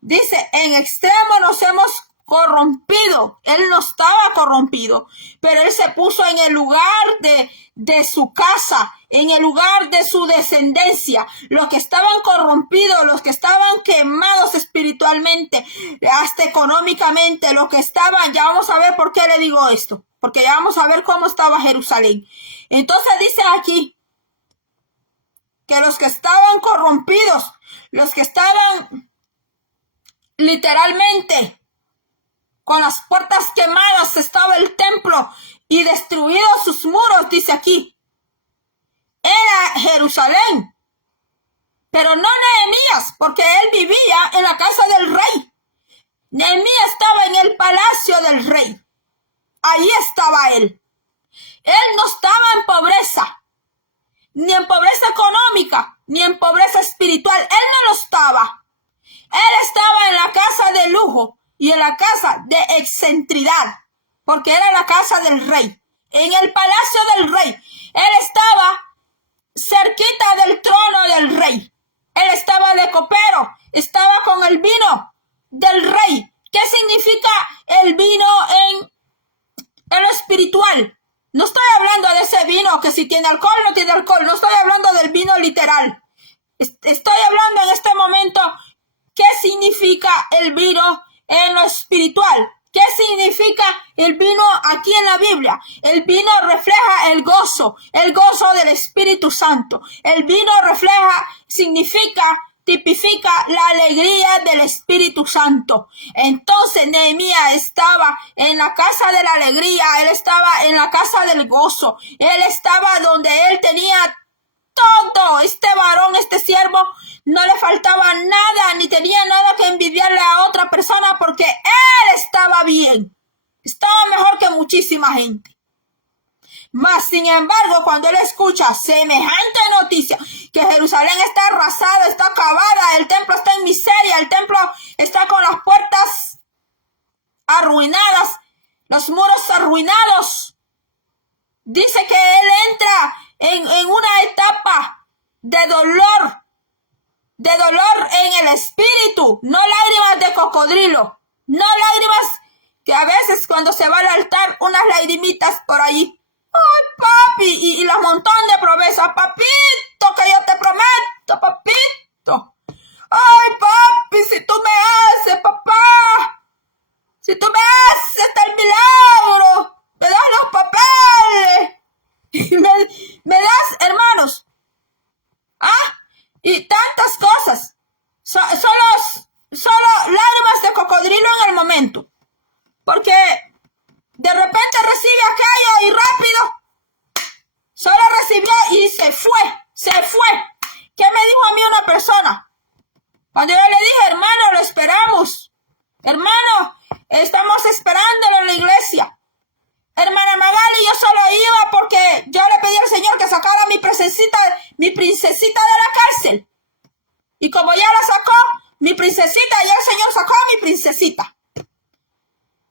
Dice, en extremo nos hemos corrompido. Él no estaba corrompido, pero él se puso en el lugar de su casa, en el lugar de su descendencia. Los que estaban corrompidos, los que estaban quemados espiritualmente, hasta económicamente, los que estaban, ya vamos a ver por qué le digo esto, porque ya vamos a ver cómo estaba Jerusalén. Entonces dice aquí que los que estaban corrompidos, los que estaban literalmente con las puertas quemadas estaba el templo y destruidos sus muros, dice aquí. Era Jerusalén, pero no Nehemías, porque él vivía en la casa del rey. Nehemías estaba en el palacio del rey. Ahí estaba él. Él no estaba en pobreza, ni en pobreza económica, ni en pobreza espiritual. Él no lo estaba. Él estaba en la casa de lujo y en la casa de excentridad, porque era la casa del rey, en el palacio del rey. Él estaba cerquita del trono del rey. Él estaba de copero, estaba con el vino del rey. ¿Qué significa el vino en lo espiritual? No estoy hablando de ese vino que si tiene alcohol o no tiene alcohol. No estoy hablando del vino literal. Estoy hablando en este momento qué significa el vino en lo espiritual. ¿Qué significa el vino aquí en la Biblia? El vino refleja el gozo del Espíritu Santo. El vino refleja, significa, tipifica la alegría del Espíritu Santo. Entonces Nehemías estaba en la casa de la alegría, él estaba en la casa del gozo, él estaba donde él tenía todo. Este varón, este siervo, no le faltaba nada, ni tenía nada que envidiarle a otra persona, porque él estaba bien, estaba mejor que muchísima gente. Mas, sin embargo, cuando él escucha semejante noticia, que Jerusalén está arrasada, está acabada, el templo está en miseria, el templo está con las puertas arruinadas, los muros arruinados, dice que él entra en una etapa de dolor en el espíritu, no lágrimas de cocodrilo, no lágrimas que a veces cuando se va al altar, unas lagrimitas por allí. Ay, papi, y los montón de promesas, papito, que yo te prometo, papito. Ay, papi, si tú me ¿Me das, hermanos? Y tantas cosas. Solo lágrimas de cocodrilo en el momento. Porque de repente recibe aquello y rápido. Solo recibió y se fue. ¿Qué me dijo a mí una persona? Cuando yo le dije, hermano, lo esperamos. Hermano, estamos esperándolo en la iglesia. Hermana Magali, yo solo iba porque yo le pedí al Señor que sacara mi princesita de la cárcel. Y como ya la sacó, mi princesita, ya el Señor sacó a mi princesita.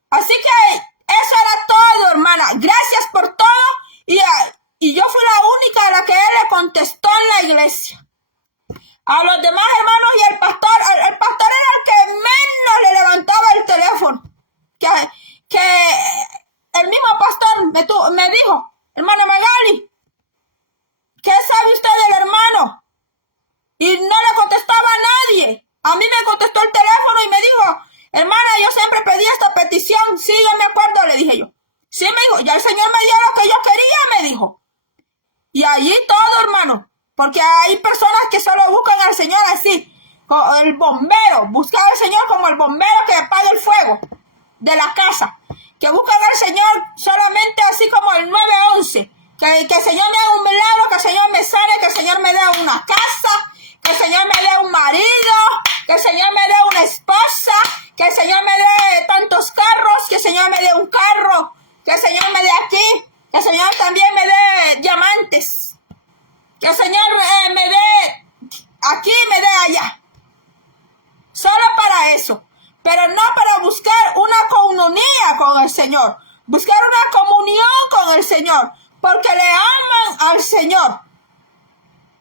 Así que eso era todo, hermana. Gracias por todo. Y yo fui la única a la que él le contestó en la iglesia. A los demás hermanos y el pastor era el que menos le levantaba el teléfono. Que el mismo pastor me dijo, hermana Magali, ¿qué sabe usted del hermano? Y no le contestaba a nadie. A mí me contestó el teléfono y me dijo, hermana, yo siempre pedí esta petición. Sí, yo me acuerdo, le dije yo. Sí, me dijo, ya el Señor me dio lo que yo quería, me dijo. Y allí todo, hermano. Porque hay personas que solo buscan al Señor así, como el bombero, buscar al Señor como el bombero que apaga el fuego de la casa, que buscan al Señor solamente así como el 911, que el Señor me haga un milagro, que el Señor me sane, que el Señor me dé una casa, que el Señor me dé un marido, que el Señor me dé una esposa, que el Señor me dé tantos carros, que el Señor me dé un carro, que el Señor me dé aquí, que el Señor también me dé diamantes. Que el Señor me dé aquí, me dé allá. Solo para eso. Pero no para buscar una comunión con el Señor. Buscar una comunión con el Señor. Porque le aman al Señor.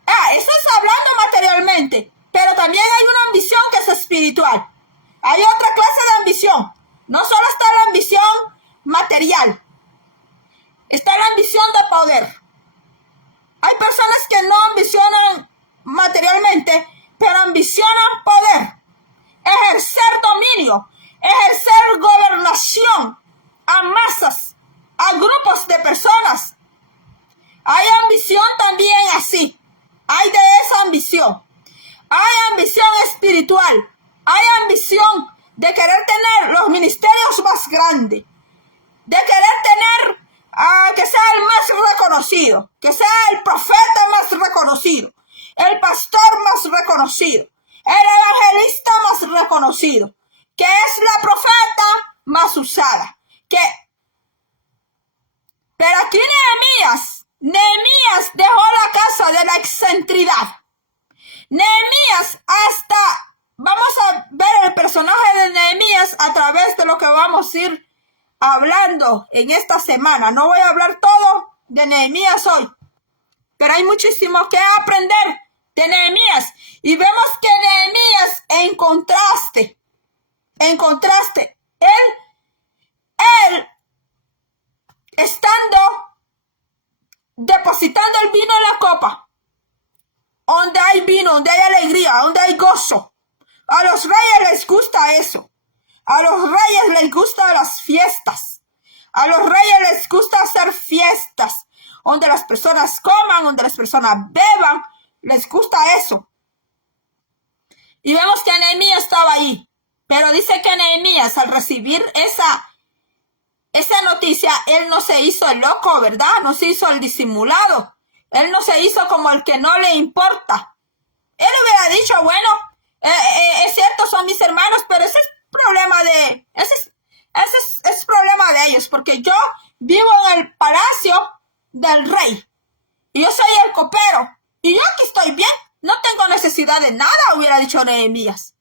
Eso es hablando materialmente. Pero también hay una ambición que es espiritual. Hay otra clase de ambición. No solo está la ambición material. Está la ambición de poder. Hay personas que no ambicionan materialmente, pero ambicionan poder, ejercer dominio, ejercer gobernación a masas, a grupos de personas. Hay ambición también así. Hay de esa ambición. Hay ambición espiritual. Hay ambición de querer tener los ministerios más grandes, de querer tener que sea el más reconocido, que sea el profeta más reconocido, el pastor más reconocido, el evangelista más reconocido, que es la profeta más usada. Pero aquí Nehemías dejó la casa de la excentridad. Nehemías vamos a ver el personaje de Nehemías a través de lo que vamos a ir hablando en esta semana. No voy a hablar todo de Nehemías hoy, pero hay muchísimo que aprender de Nehemías. Y vemos que Nehemías, en contraste, él estando depositando el vino en la copa, donde hay vino, donde hay alegría, donde hay gozo. A los reyes les gusta eso. A los reyes les gustan las fiestas. A los reyes les gusta hacer fiestas, donde las personas coman, donde las personas beban. Les gusta eso. Y vemos que Nehemías estaba ahí. Pero dice que Nehemías, al recibir esa noticia, él no se hizo el loco, ¿verdad? No se hizo el disimulado. Él no se hizo como el que no le importa. Él hubiera dicho, bueno, es cierto, son mis hermanos, pero ese es problema es problema de ellos, porque yo vivo en el palacio del rey y yo soy el copero y yo aquí estoy bien, no tengo necesidad de nada, hubiera dicho Nehemías.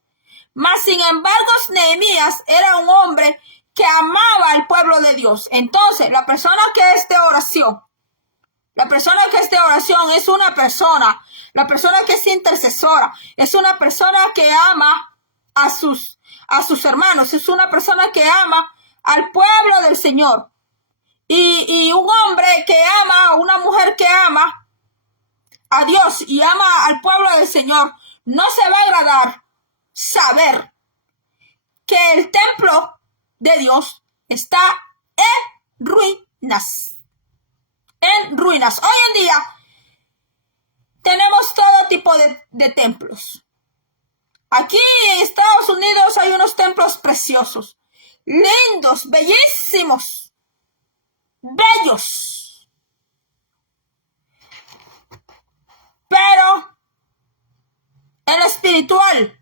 Mas sin embargo, Nehemías era un hombre que amaba al pueblo de Dios. Entonces, la persona que es de oración es una persona, la persona que es intercesora, es una persona que ama a sus hermanos, es una persona que ama al pueblo del Señor. Y un hombre que ama, una mujer que ama a Dios y ama al pueblo del Señor, no se va a agradar saber que el templo de Dios está en ruinas. en ruinas. Hoy en día tenemos todo tipo de templos. Aquí en Estados Unidos hay unos templos preciosos, lindos, bellísimos, bellos. Pero en lo espiritual,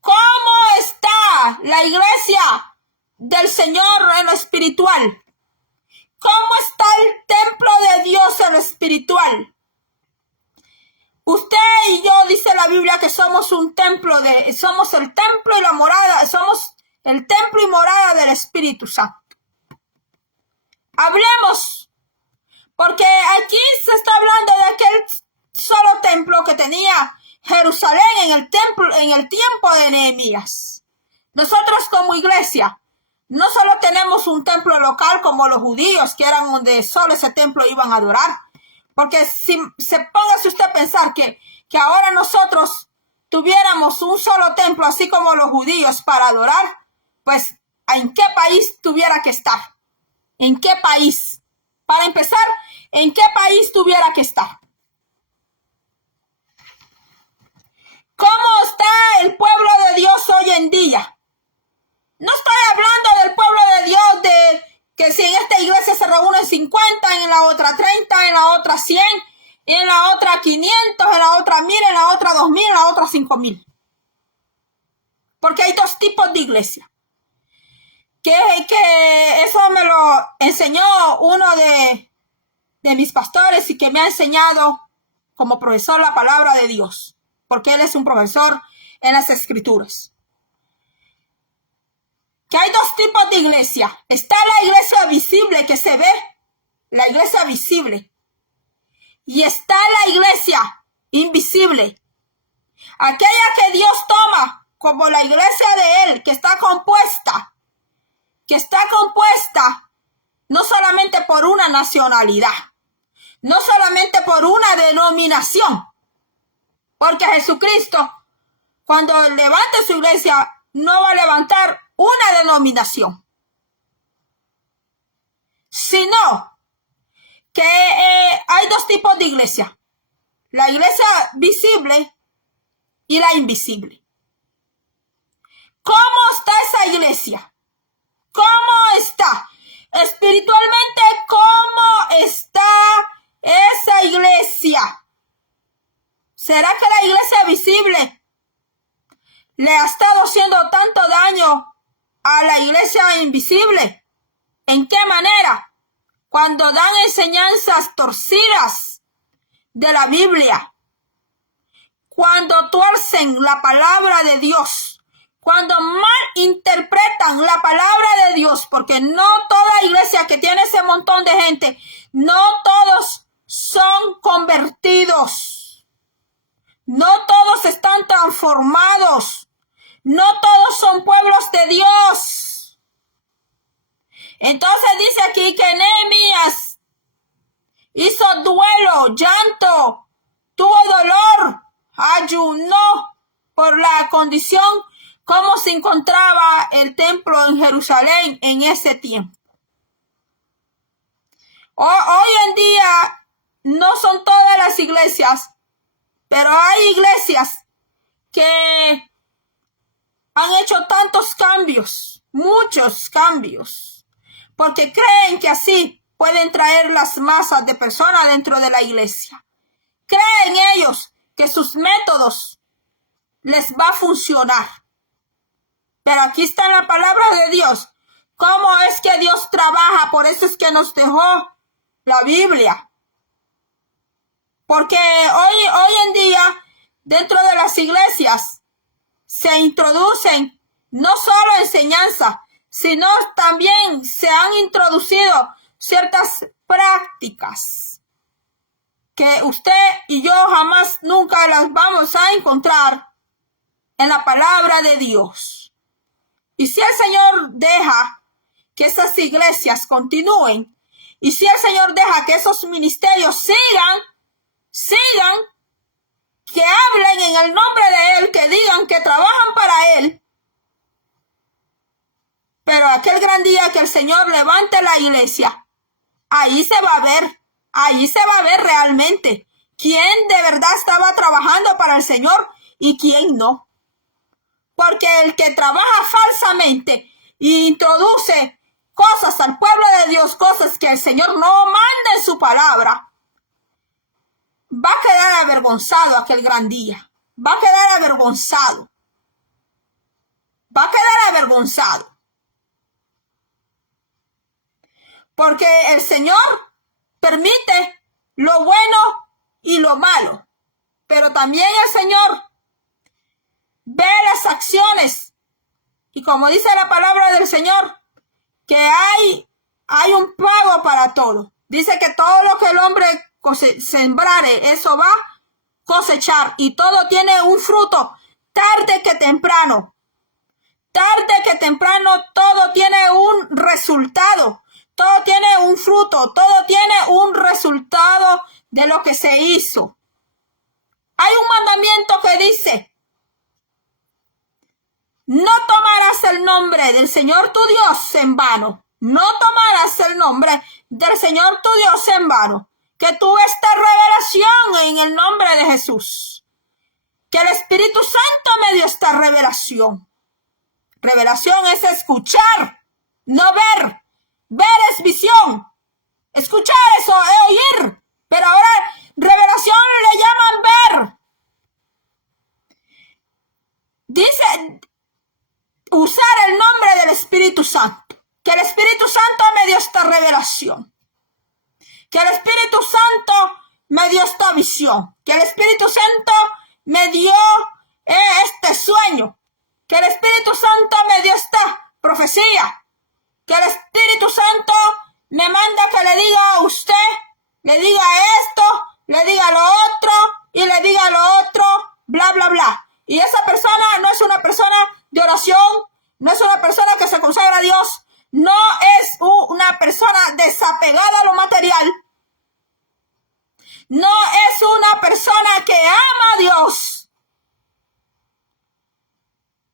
¿cómo está la iglesia del Señor en lo espiritual? ¿Cómo está el templo de Dios en lo espiritual? Usted y yo, dice la Biblia, que somos un templo somos el templo y la morada, somos el templo y morada del Espíritu Santo. Hablemos, porque aquí se está hablando de aquel solo templo que tenía Jerusalén en el tiempo de Nehemías. Nosotros como iglesia no solo tenemos un templo local como los judíos, que eran donde solo ese templo iban a adorar, porque si póngase usted a pensar que ahora nosotros tuviéramos un solo templo, así como los judíos, para adorar, pues ¿en qué país tuviera que estar? ¿En qué país? Para empezar, ¿en qué país tuviera que estar? ¿Cómo está el pueblo de Dios hoy en día? No estoy hablando del pueblo de Dios de que si en esta iglesia se reúnen 50, en la otra 30, en la otra 100, en la otra 500, en la otra 1000, en la otra 2000, en la otra 5000. Porque hay dos tipos de iglesia. Que eso me lo enseñó uno de mis pastores y que me ha enseñado como profesor la palabra de Dios. Porque él es un profesor en las Escrituras. Que hay dos tipos de iglesia. Está la iglesia visible que se ve, la iglesia visible. Y está la iglesia invisible. Aquella que Dios toma como la iglesia de Él, que está compuesta no solamente por una nacionalidad, no solamente por una denominación, porque Jesucristo, cuando levante su iglesia, no va a levantar una denominación, sino que hay dos tipos de iglesia, la iglesia visible y la invisible. ¿Cómo está esa iglesia? ¿Cómo está? Espiritualmente, ¿cómo está esa iglesia? ¿Será que la iglesia visible le ha estado haciendo tanto daño a la iglesia invisible? ¿En qué manera? Cuando dan enseñanzas torcidas de la Biblia, cuando tuercen la palabra de Dios, cuando mal interpretan la palabra de Dios, porque no toda iglesia que tiene ese montón de gente, no todos son convertidos, no todos están transformados, no todos son pueblos de Dios. Entonces dice aquí que Nehemías hizo duelo, llanto, tuvo dolor, ayunó por la condición cómo se encontraba el templo en Jerusalén en ese tiempo. Hoy en día no son todas las iglesias, pero hay iglesias que han hecho tantos cambios, muchos cambios, porque creen que así pueden traer las masas de personas dentro de la iglesia. Creen ellos que sus métodos les va a funcionar. Pero aquí está la palabra de Dios. ¿Cómo es que Dios trabaja? Por eso es que nos dejó la Biblia. Porque hoy en día, dentro de las iglesias, se introducen no solo enseñanza, sino también se han introducido ciertas prácticas que usted y yo jamás nunca las vamos a encontrar en la palabra de Dios. Y si el Señor deja que esas iglesias continúen, y si el Señor deja que esos ministerios sigan, que hablen en el nombre de Él, que digan que trabajan para Él, pero aquel gran día que el Señor levante la iglesia, ahí se va a ver Ahí se va a ver realmente quién de verdad estaba trabajando para el Señor y quién no. Porque el que trabaja falsamente e introduce cosas al pueblo de Dios, cosas que el Señor no manda en su palabra, va a quedar avergonzado aquel gran día. Va a quedar avergonzado. Va a quedar avergonzado. Porque el Señor permite lo bueno y lo malo. Pero también el Señor ve las acciones. Y como dice la palabra del Señor, que hay un pago para todo. Dice que todo lo que el hombre sembrare, eso va a cosechar. Y todo tiene un fruto, tarde que temprano. Tarde que temprano todo tiene un resultado. Todo tiene un fruto. Todo tiene un resultado de lo que se hizo. Hay un mandamiento que dice: no tomarás el nombre del Señor tu Dios en vano. No tomarás el nombre del Señor tu Dios en vano. Que tuve esta revelación en el nombre de Jesús. Que el Espíritu Santo me dio esta revelación. Revelación es escuchar, no ver. Ver es visión. Escuchar eso es oír. Pero ahora revelación le llaman ver. Dice usar el nombre del Espíritu Santo. Que el Espíritu Santo me dio esta revelación. Que el Espíritu Santo me dio esta visión. Que el Espíritu Santo me dio este sueño. Que el Espíritu Santo me dio esta profecía. Que el Espíritu Santo me manda que le diga a usted, le diga esto, le diga lo otro y le diga lo otro, bla, bla, bla. Y esa persona no es una persona de oración, no es una persona que se consagra a Dios, no es una persona desapegada a lo material, no es una persona que ama a Dios,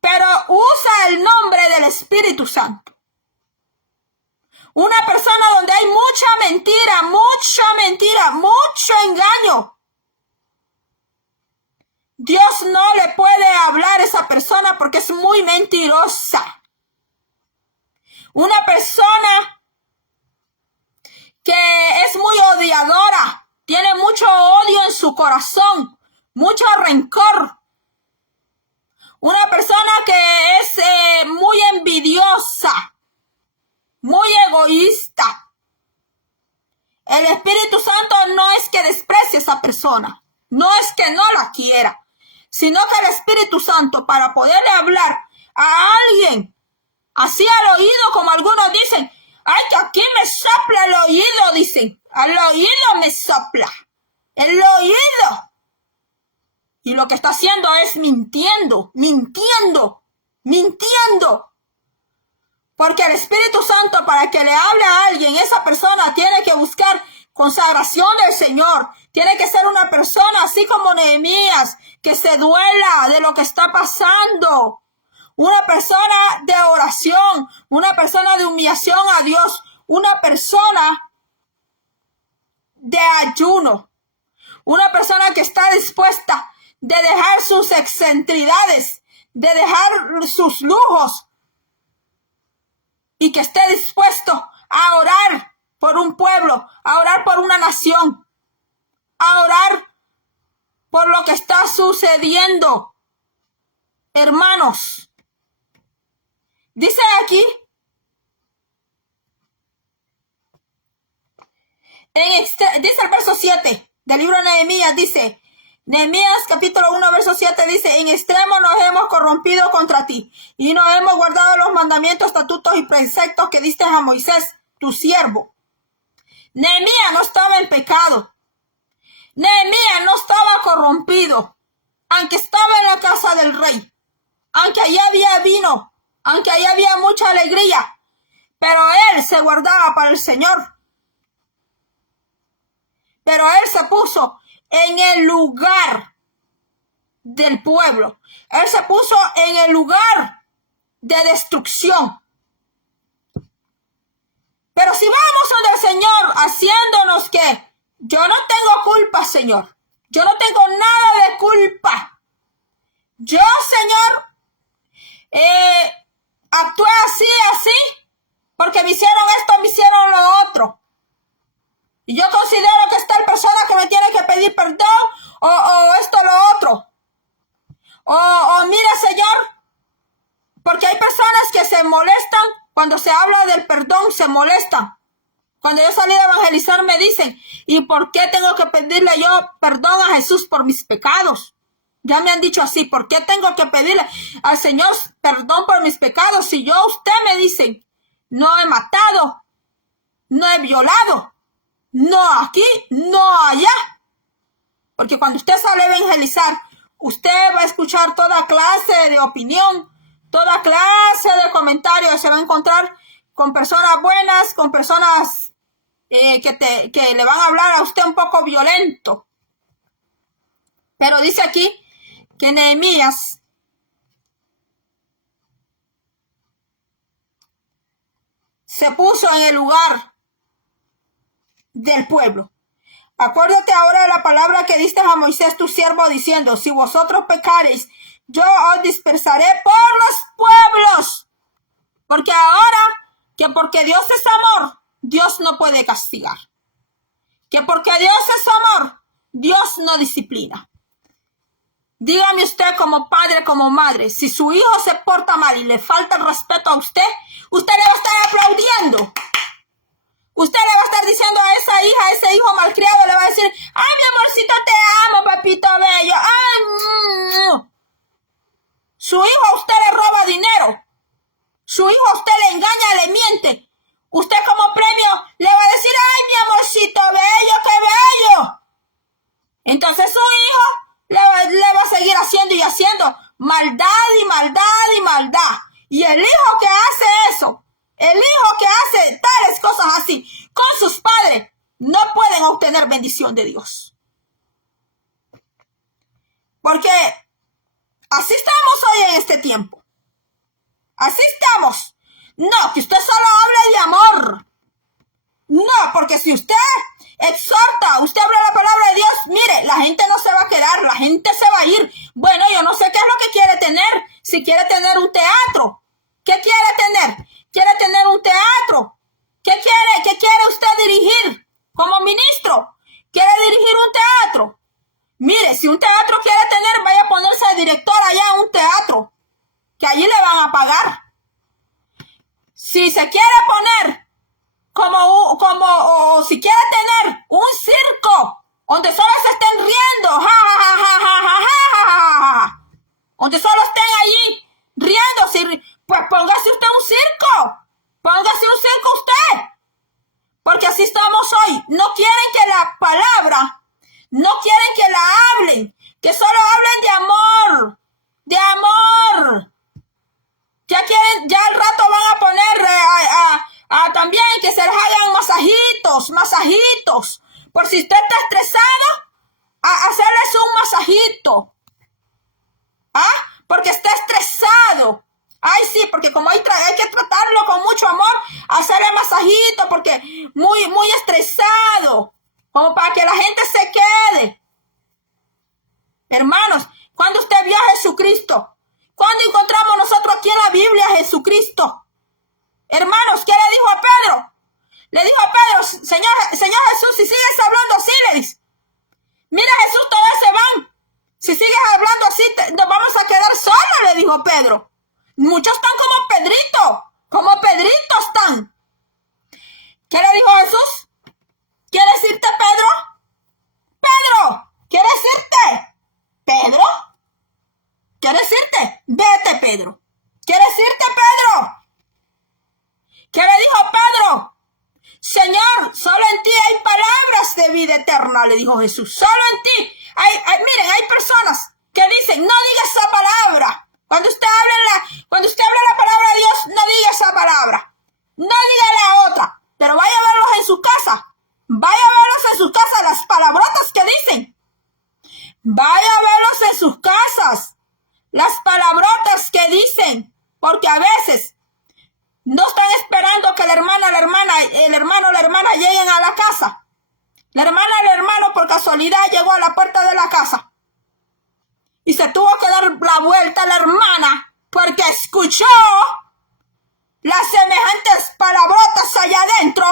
pero usa el nombre del Espíritu Santo. Una persona donde hay mucha mentira, mucho engaño. Dios no le puede hablar a esa persona porque es muy mentirosa. Una persona que es muy odiadora, tiene mucho odio en su corazón, mucho rencor. Una persona que es muy envidiosa, muy egoísta. El Espíritu Santo no es que desprecie a esa persona, no es que no la quiera, sino que el Espíritu Santo, para poderle hablar a alguien así al oído, como algunos dicen, ay, que aquí me sopla el oído, dicen, al oído me sopla, el oído. Y lo que está haciendo es mintiendo. Porque el Espíritu Santo, para que le hable a alguien, esa persona tiene que buscar consagración del Señor. Tiene que ser una persona así como Nehemías, que se duela de lo que está pasando. Una persona de oración, una persona de humillación a Dios, una persona de ayuno, una persona que está dispuesta de dejar sus excentricidades, de dejar sus lujos, y que esté dispuesto a orar por un pueblo, a orar por una nación, a orar por lo que está sucediendo. Hermanos, dice aquí, dice el verso 7 del libro de Nehemías, dice, Nehemías capítulo 1 verso 7 dice, en extremo nos hemos corrompido contra ti y nos hemos guardado los mandamientos, estatutos y preceptos que diste a Moisés, tu siervo. Nehemías no estaba en pecado. Nehemías no estaba corrompido, aunque estaba en la casa del rey, aunque allí había vino, aunque allí había mucha alegría, pero él se guardaba para el Señor. Pero él se puso en el lugar del pueblo. Él se puso en el lugar de destrucción. Pero si vamos donde el Señor haciéndonos que Yo no tengo culpa, Señor. Yo no tengo nada de culpa. Yo, Señor, actué así, porque me hicieron esto, me hicieron lo otro. Y yo considero que esta persona que me tiene que pedir perdón, o esto, lo otro. O mira, Señor, porque hay personas que se molestan cuando se habla del perdón, se molestan. Cuando yo salí a evangelizar me dicen, ¿y por qué tengo que pedirle yo perdón a Jesús por mis pecados? Ya me han dicho así, ¿por qué tengo que pedirle al Señor perdón por mis pecados? Si yo, usted me dice, no he matado, no he violado, no aquí, no allá. Porque cuando usted sale a evangelizar, usted va a escuchar toda clase de opinión, toda clase de comentarios. Se va a encontrar con personas buenas, con personas que le van a hablar a usted un poco violento. Pero dice aquí que Nehemías se puso en el lugar del pueblo. Acuérdate ahora de la palabra que diste a Moisés tu siervo diciendo, si vosotros pecareis, yo os dispersaré por los pueblos. Porque ahora, que porque Dios es amor, Dios no puede castigar. Que porque Dios es amor, Dios no disciplina. Dígame usted como padre, como madre, si su hijo se porta mal y le falta el respeto a usted, usted le va a estar aplaudiendo. Usted le va a estar diciendo a esa hija, a ese hijo malcriado, le va a decir, ay, mi amorcito, te amo, papito bello. Ay, su hijo a usted le roba dinero. Su hijo a usted le engaña, le miente. Usted como premio le va a decir, ay, mi amorcito bello, qué bello. Entonces su hijo le va a seguir haciendo y haciendo maldad y maldad y maldad. Y el hijo que hace eso, el hijo que hace tales cosas así con sus padres, no pueden obtener bendición de Dios. Porque así estamos hoy en este tiempo. Así estamos. No, que usted solo hable de amor. No, porque si usted exhorta, usted habla la palabra de Dios, mire, la gente no se va a quedar, la gente se va a ir. Bueno, yo no sé qué es lo que quiere tener. Si quiere tener un teatro, ¿qué quiere tener? ¿Quiere tener un teatro? ¿Qué quiere usted dirigir como ministro? ¿Quiere dirigir un teatro? Mire, si un teatro quiere tener, vaya a ponerse de director allá en un teatro, que allí le van a pagar. Si se quiere poner o si quiere tener un circo donde solo se estén riendo, ja, ja, ja, ja, ja, ja, ja, ja, ja, donde solo estén allí riendo, pues póngase usted un circo, póngase un circo usted, porque así estamos hoy. No quieren que la palabra, no quieren que la hablen, que solo hablen de amor, de amor. Ya al rato van a poner también que se les hagan masajitos. Por si usted está estresado, hacerles un masajito. Porque está estresado. Ay, sí, porque como hay que tratarlo con mucho amor, hacerle masajito, porque muy estresado, como para que la gente se quede. Hermanos, cuando usted vio a Jesucristo, ¿cuándo encontramos nosotros aquí en la Biblia a Jesucristo? Hermanos, ¿qué le dijo a Pedro? Le dijo a Pedro, Señor Jesús, si sigues hablando así, le dice, mira Jesús, todos se van. Si sigues hablando así, nos vamos a quedar solos, le dijo Pedro. Muchos están como Pedrito están. ¿Qué le dijo Jesús? ¿Quieres irte, Pedro? Pedro, ¿quieres irte? ¿Pedro? ¿Quieres irte? Vete, Pedro. ¿Quieres irte, Pedro? ¿Qué le dijo Pedro? Señor, solo en ti hay palabras de vida eterna, le dijo Jesús. Solo en ti. Miren, hay personas que dicen, no diga esa palabra. Cuando usted habla la palabra de Dios, no diga esa palabra. No diga la otra. Pero vaya a verlos en su casa. Vaya a verlos en sus casas, las palabrotas que dicen. Vaya a verlos en sus casas. Las palabrotas que dicen. Porque a veces no están esperando que el hermano o la hermana lleguen a la casa. La hermana del hermano por casualidad llegó a la puerta de la casa y se tuvo que dar la vuelta a la hermana porque escuchó las semejantes palabrotas allá adentro.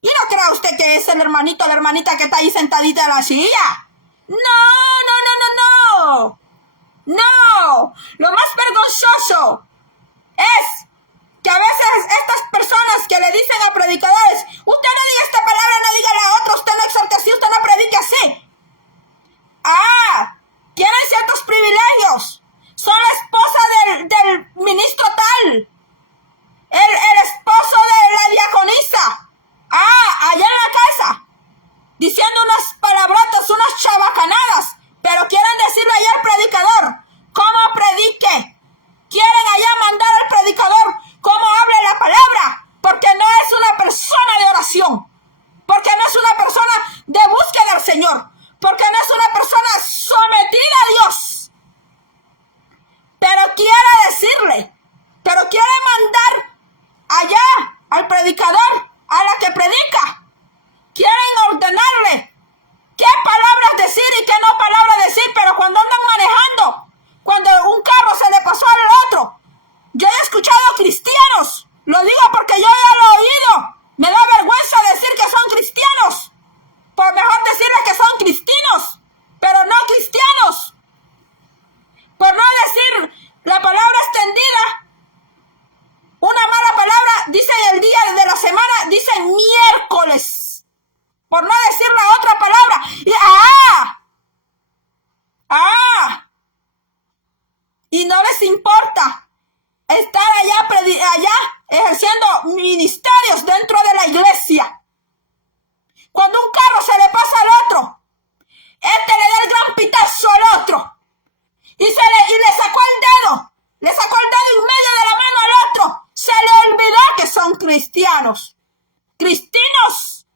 Y no crea usted que es el hermanito o la hermanita que está ahí sentadita en la silla. No, no, no, no, no. No. Lo más vergonzoso es que a veces estas personas que le dicen a predicadores, usted no diga esta palabra, no diga la otra, usted no exhorte así, usted no predique así. Tienen ciertos privilegios. Son la esposa del ministro tal. El esposo de la diaconisa. Allá en la casa. Diciendo unas palabrotas, unas chabacanadas. Pero quieren decirle allá al predicador cómo predique. Quieren allá mandar al predicador cómo hable la palabra. Porque no es una persona de oración. Porque no es una persona de búsqueda del Señor. Porque no es una persona sometida a Dios. Pero quiere mandar allá al predicador, a la que predica. Quieren ordenarle qué palabras decir y qué no palabras decir, pero cuando andan manejando, cuando un carro se le pasó al otro, yo he escuchado cristianos, lo digo porque yo ya lo he oído, me da vergüenza decir que son cristianos. Por mejor decirles que son cristianos, pero no cristianos. Por no decir la palabra extendida, una mala palabra, dicen el día de la semana, dicen miércoles. Por no decir la otra palabra. Y no les importa estar allá ejerciendo ministerios dentro de la iglesia. Cuando un carro se le pasa al otro, este le da el gran pitazo al otro. Y le sacó el dedo. Le sacó el dedo en medio de la mano al otro. Se le olvidó que son cristianos. Cristinos.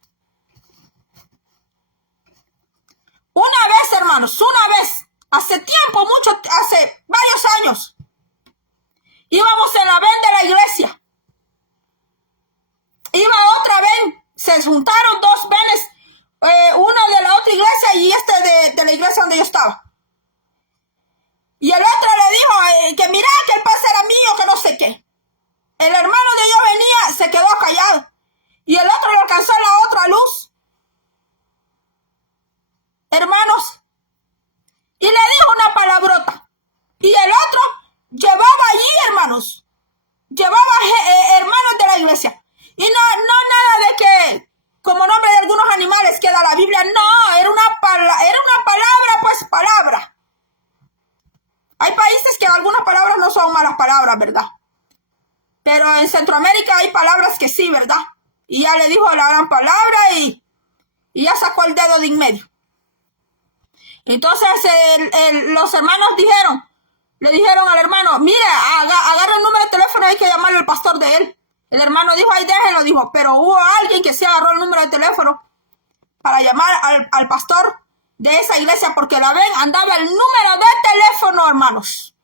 Una vez, hermanos, hace tiempo, hace varios años, íbamos en la ven de la iglesia. Iba otra ven. Se juntaron dos venes, una de la otra iglesia y de la iglesia donde yo estaba. Y el otro le dijo que mira que el pase era mío, que no sé qué. El hermano de yo venía, se quedó callado. Y el otro le alcanzó la otra luz. Hermanos. Y le dijo una palabrota. Y el otro llevaba allí, hermanos. Llevaba hermanos de la iglesia. Y no nada de que, como nombre de algunos animales que da la Biblia, no, era una palabra, pues palabra. Hay países que algunas palabras no son malas palabras, ¿verdad? Pero en Centroamérica hay palabras que sí, ¿verdad? Y ya le dijo la gran palabra y ya sacó el dedo de en medio. Entonces los hermanos le dijeron al hermano, mira, agarra el número de teléfono, hay que llamarle al pastor de él. El hermano dijo, ahí déjenlo, dijo, pero hubo alguien que se agarró el número de teléfono para llamar al pastor de esa iglesia, porque la ven, andaba el número de teléfono, hermanos.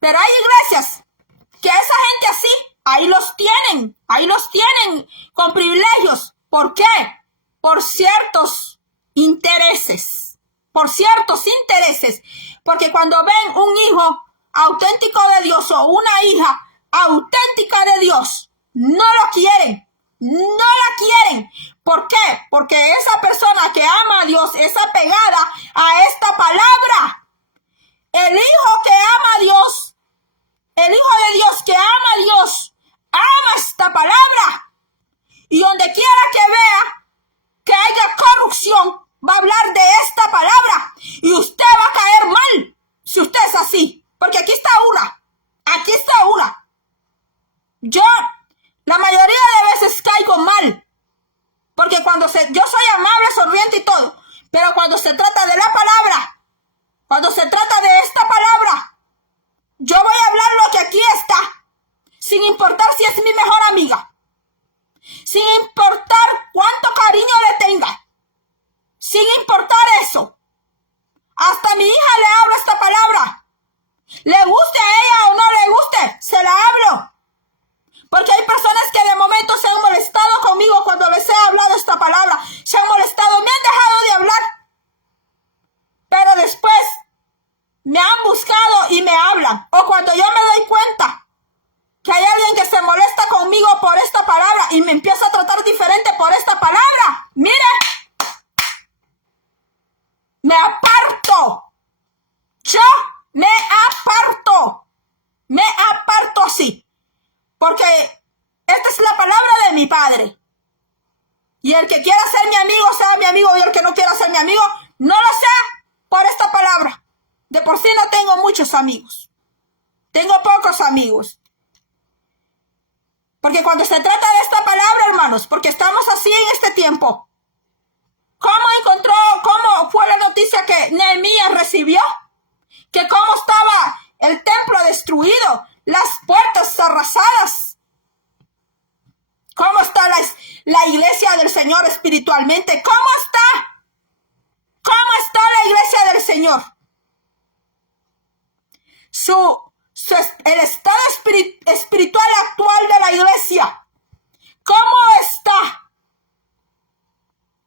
Pero hay iglesias que esa gente así, ahí los tienen con privilegios. ¿Por qué? Por ciertos intereses, porque cuando ven un hijo auténtico de Dios o una hija auténtica de Dios, no la quieren. ¿Por qué? Porque esa persona que ama a Dios es apegada a esta palabra. El hijo que ama a Dios, el hijo de Dios que ama a Dios, ama esta palabra. Y donde quiera que vea que haya corrupción, va a hablar de esta palabra. Y usted va a caer mal si usted es así. Porque aquí está una. Yo, la mayoría de veces caigo mal. Porque yo soy amable, sonriente y todo. Pero cuando se trata de la palabra, cuando se trata de esta palabra, yo voy a hablar lo que aquí está. Sin importar si es mi mejor amiga. Sin importar cuánto cariño le tenga. Sin importar eso. Hasta a mi hija le hablo esta palabra. Le guste a ella o no le guste, se la hablo. Porque hay personas que de momento se han molestado porque esta es la palabra de mi Padre. Y el que quiera ser mi amigo, sea mi amigo, y el que no quiera ser mi amigo, no lo sé por esta palabra. De por sí no tengo muchos amigos. Tengo pocos amigos. Porque cuando se trata de esta palabra, hermanos, porque estamos así en este tiempo. ¿Cómo fue la noticia que Nehemías recibió? Que cómo estaba el templo destruido, las puertas arrasadas. ¿Cómo está la iglesia del Señor espiritualmente? ¿Cómo está? ¿Cómo está la iglesia del Señor? El estado espiritual actual de la iglesia. ¿Cómo está?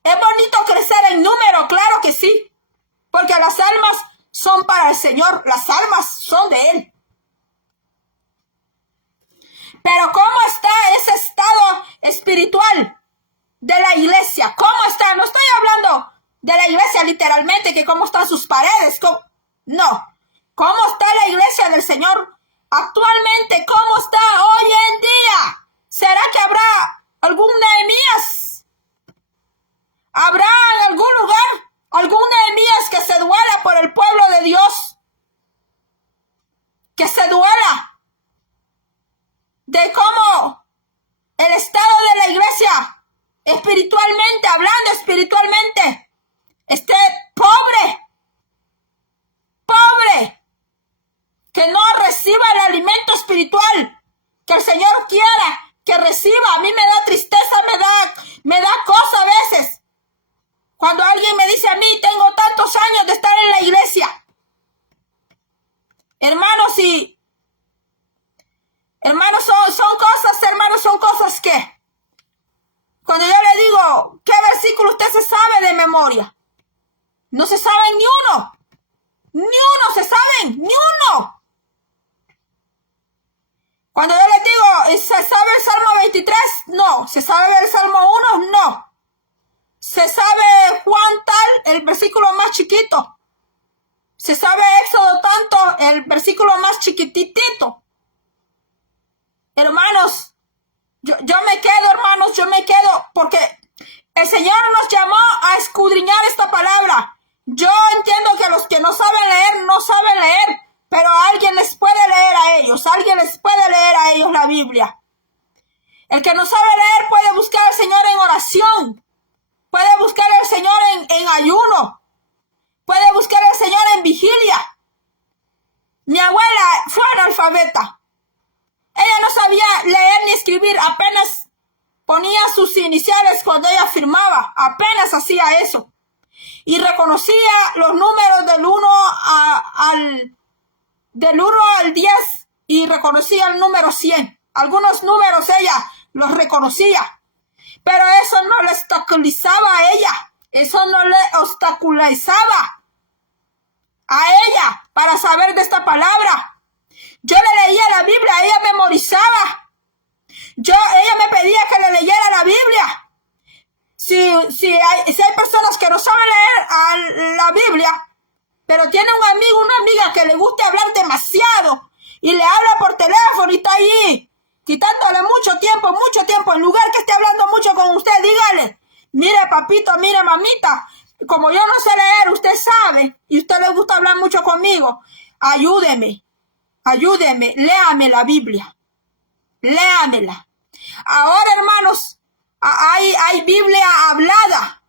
¿Es bonito crecer en número? Claro que sí. Porque las almas son para el Señor. Las almas son de Él. Pero ¿cómo está ese estado espiritual de la iglesia? ¿Cómo está? No estoy hablando de la iglesia literalmente, que cómo están sus paredes. No. ¿Cómo está la iglesia del Señor actualmente? ¿Cómo está hoy en día? ¿Será que habrá algún Nehemías? ¿Habrá en algún lugar algún Nehemías que se duela por el pueblo de Dios? Que se duela de cómo el estado de la iglesia espiritualmente, hablando espiritualmente, esté pobre, que no reciba el alimento espiritual que el Señor quiera que reciba. A mí me da tristeza, me da cosa a veces. Cuando alguien me dice a mí, tengo tantos años de estar en la iglesia. Hermanos, son cosas que, cuando yo le digo, ¿qué versículo usted se sabe de memoria? No se saben ni uno. Ni uno se saben, ni uno. Cuando yo les digo, ¿se sabe el Salmo 23? No. ¿Se sabe el Salmo 1? No. ¿Se sabe Juan tal, el versículo más chiquito? ¿Se sabe Éxodo tanto, el versículo más chiquitito? Hermanos, yo me quedo, porque el Señor nos llamó a escudriñar esta palabra. Yo entiendo que los que no saben leer, pero alguien les puede leer a ellos, la Biblia. El que no sabe leer puede buscar al Señor en oración, puede buscar al Señor en ayuno, puede buscar al Señor en vigilia. Mi abuela fue analfabeta. Ella no sabía leer ni escribir, apenas ponía sus iniciales cuando ella firmaba, apenas hacía eso. Y reconocía los números del 1 al 10 y reconocía el número 100. Algunos números ella los reconocía, pero eso no le obstaculizaba a ella, eso no le obstaculizaba a ella para saber de esta palabra. Yo le leía la Biblia, ella memorizaba. Ella me pedía que le leyera la Biblia. Si hay personas que no saben leer la Biblia, pero tiene un amigo, una amiga que le gusta hablar demasiado y le habla por teléfono y está ahí quitándole mucho tiempo, en lugar que esté hablando mucho con usted, dígale, mire papito, mire mamita, como yo no sé leer, usted sabe, y usted le gusta hablar mucho conmigo, ayúdeme, léame la Biblia, léamela. Ahora, hermanos, hay Biblia hablada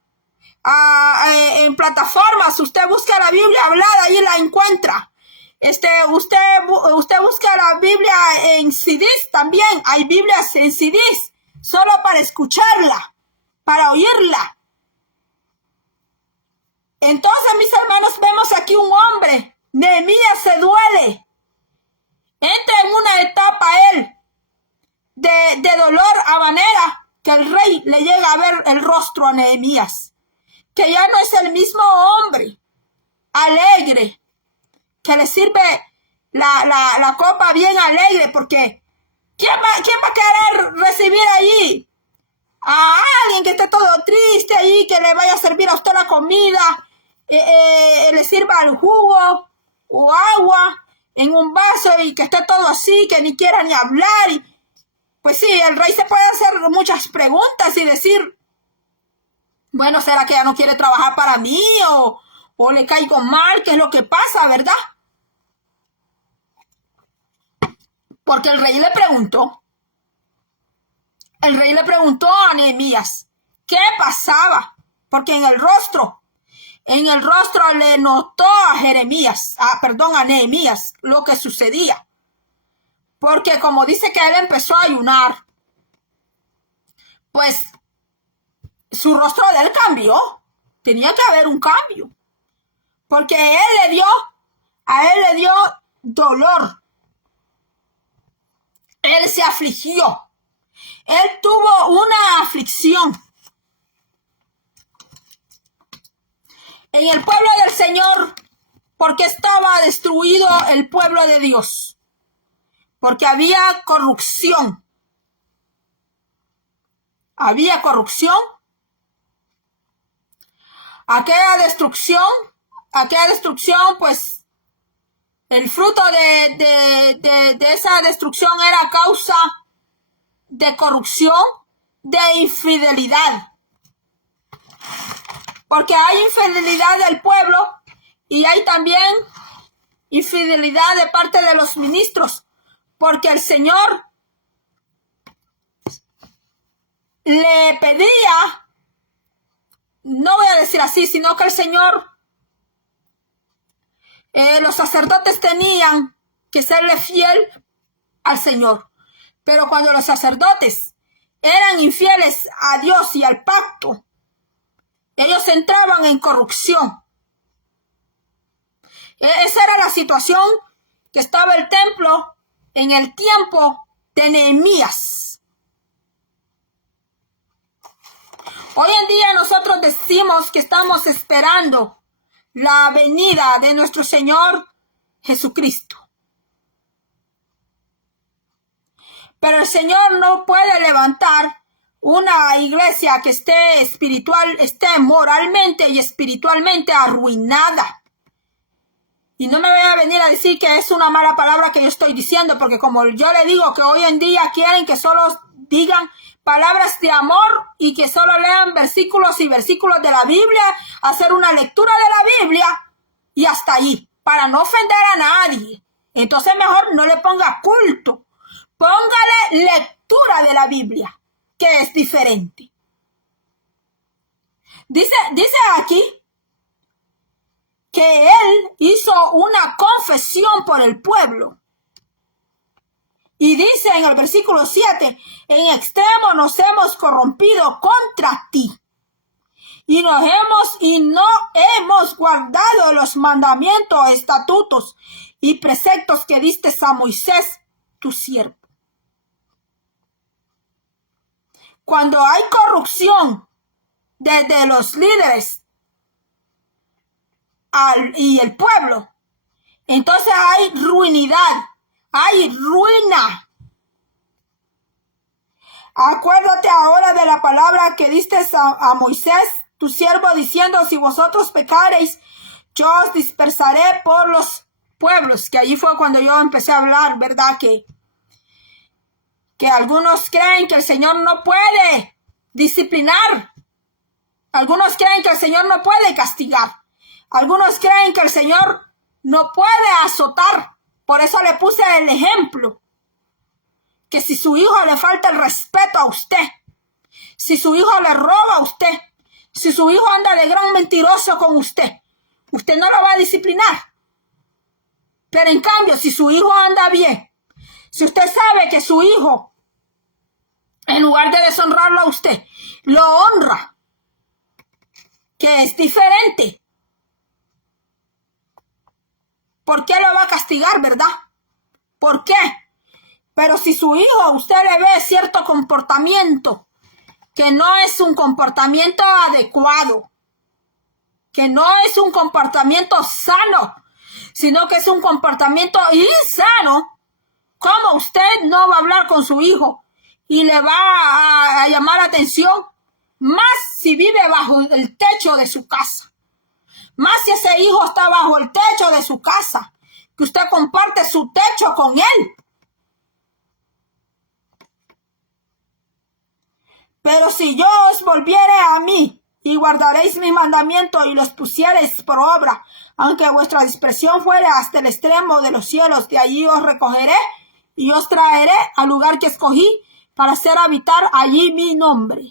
en plataformas. Usted busca la Biblia hablada y la encuentra. Usted busca la Biblia en CDs también. Hay Biblias en CDs solo para escucharla, para oírla. Entonces, mis hermanos, vemos aquí un hombre. Nehemías se duele. Entra en una etapa él de dolor a manera que el rey le llega a ver el rostro a Nehemías, que ya no es el mismo hombre alegre, que le sirve la copa bien alegre, porque ¿quién va a querer recibir allí a alguien que esté todo triste allí, que le vaya a servir a usted la comida, le sirva el jugo o agua en un vaso y que esté todo así, que ni quiera ni hablar? Pues sí, el rey se puede hacer muchas preguntas y decir, bueno, ¿será que ya no quiere trabajar para mí o le caigo mal? ¿Qué es lo que pasa, verdad? Porque el rey le preguntó a Nehemías qué pasaba, porque en el rostro le notó a Nehemías lo que sucedía. Porque como dice que él empezó a ayunar, pues su rostro de él cambió. Tenía que haber un cambio. Porque a él le dio dolor. Él se afligió. Él tuvo una aflicción. En el pueblo del Señor, porque estaba destruido el pueblo de Dios. Porque había corrupción. Había corrupción. Aquella destrucción, pues, el fruto de esa destrucción era causa de corrupción, de infidelidad. Porque hay infidelidad del pueblo y hay también infidelidad de parte de los ministros. Porque el Señor le pedía, no voy a decir así, sino que el Señor, los sacerdotes tenían que serle fiel al Señor. Pero cuando los sacerdotes eran infieles a Dios y al pacto, ellos entraban en corrupción. Esa era la situación que estaba el templo en el tiempo de Nehemías. Hoy en día nosotros decimos que estamos esperando la venida de nuestro Señor Jesucristo. Pero el Señor no puede levantar una iglesia que esté moralmente y espiritualmente arruinada. Y no me voy a venir a decir que es una mala palabra que yo estoy diciendo, porque como yo le digo que hoy en día quieren que solo digan palabras de amor y que solo lean versículos y versículos de la Biblia, hacer una lectura de la Biblia y hasta ahí, para no ofender a nadie. Entonces mejor no le ponga culto, póngale lectura de la Biblia, que es diferente. Dice aquí que él hizo una confesión por el pueblo. Y dice en el versículo 7, en extremo nos hemos corrompido contra ti. Y no hemos guardado los mandamientos, estatutos y preceptos que diste a Moisés, tu siervo. Cuando hay corrupción desde los líderes y el pueblo, entonces hay ruinidad, hay ruina. Acuérdate ahora de la palabra que diste a Moisés, tu siervo, diciendo, si vosotros pecareis, yo os dispersaré por los pueblos. Que allí fue cuando yo empecé a hablar, ¿verdad? Que algunos creen que el Señor no puede disciplinar. Algunos creen que el Señor no puede castigar. Algunos creen que el Señor no puede azotar. Por eso le puse el ejemplo. Que si su hijo le falta el respeto a usted, si su hijo le roba a usted, si su hijo anda de gran mentiroso con usted no lo va a disciplinar. Pero en cambio, si su hijo anda bien, si usted sabe que su hijo, en lugar de deshonrarlo a usted, lo honra, que es diferente, ¿por qué lo va a castigar, verdad? ¿Por qué? Pero si su hijo, usted le ve cierto comportamiento que no es un comportamiento adecuado, que no es un comportamiento sano, sino que es un comportamiento insano, ¿cómo usted no va a hablar con su hijo y le va a llamar la atención? Más si vive bajo el techo de su casa. Más si ese hijo está bajo el techo de su casa, que usted comparte su techo con él. Pero si yo os volviere a mí, y guardaréis mis mandamientos y los pusiereis por obra, aunque vuestra dispersión fuere hasta el extremo de los cielos, de allí os recogeré y os traeré al lugar que escogí para hacer habitar allí mi nombre.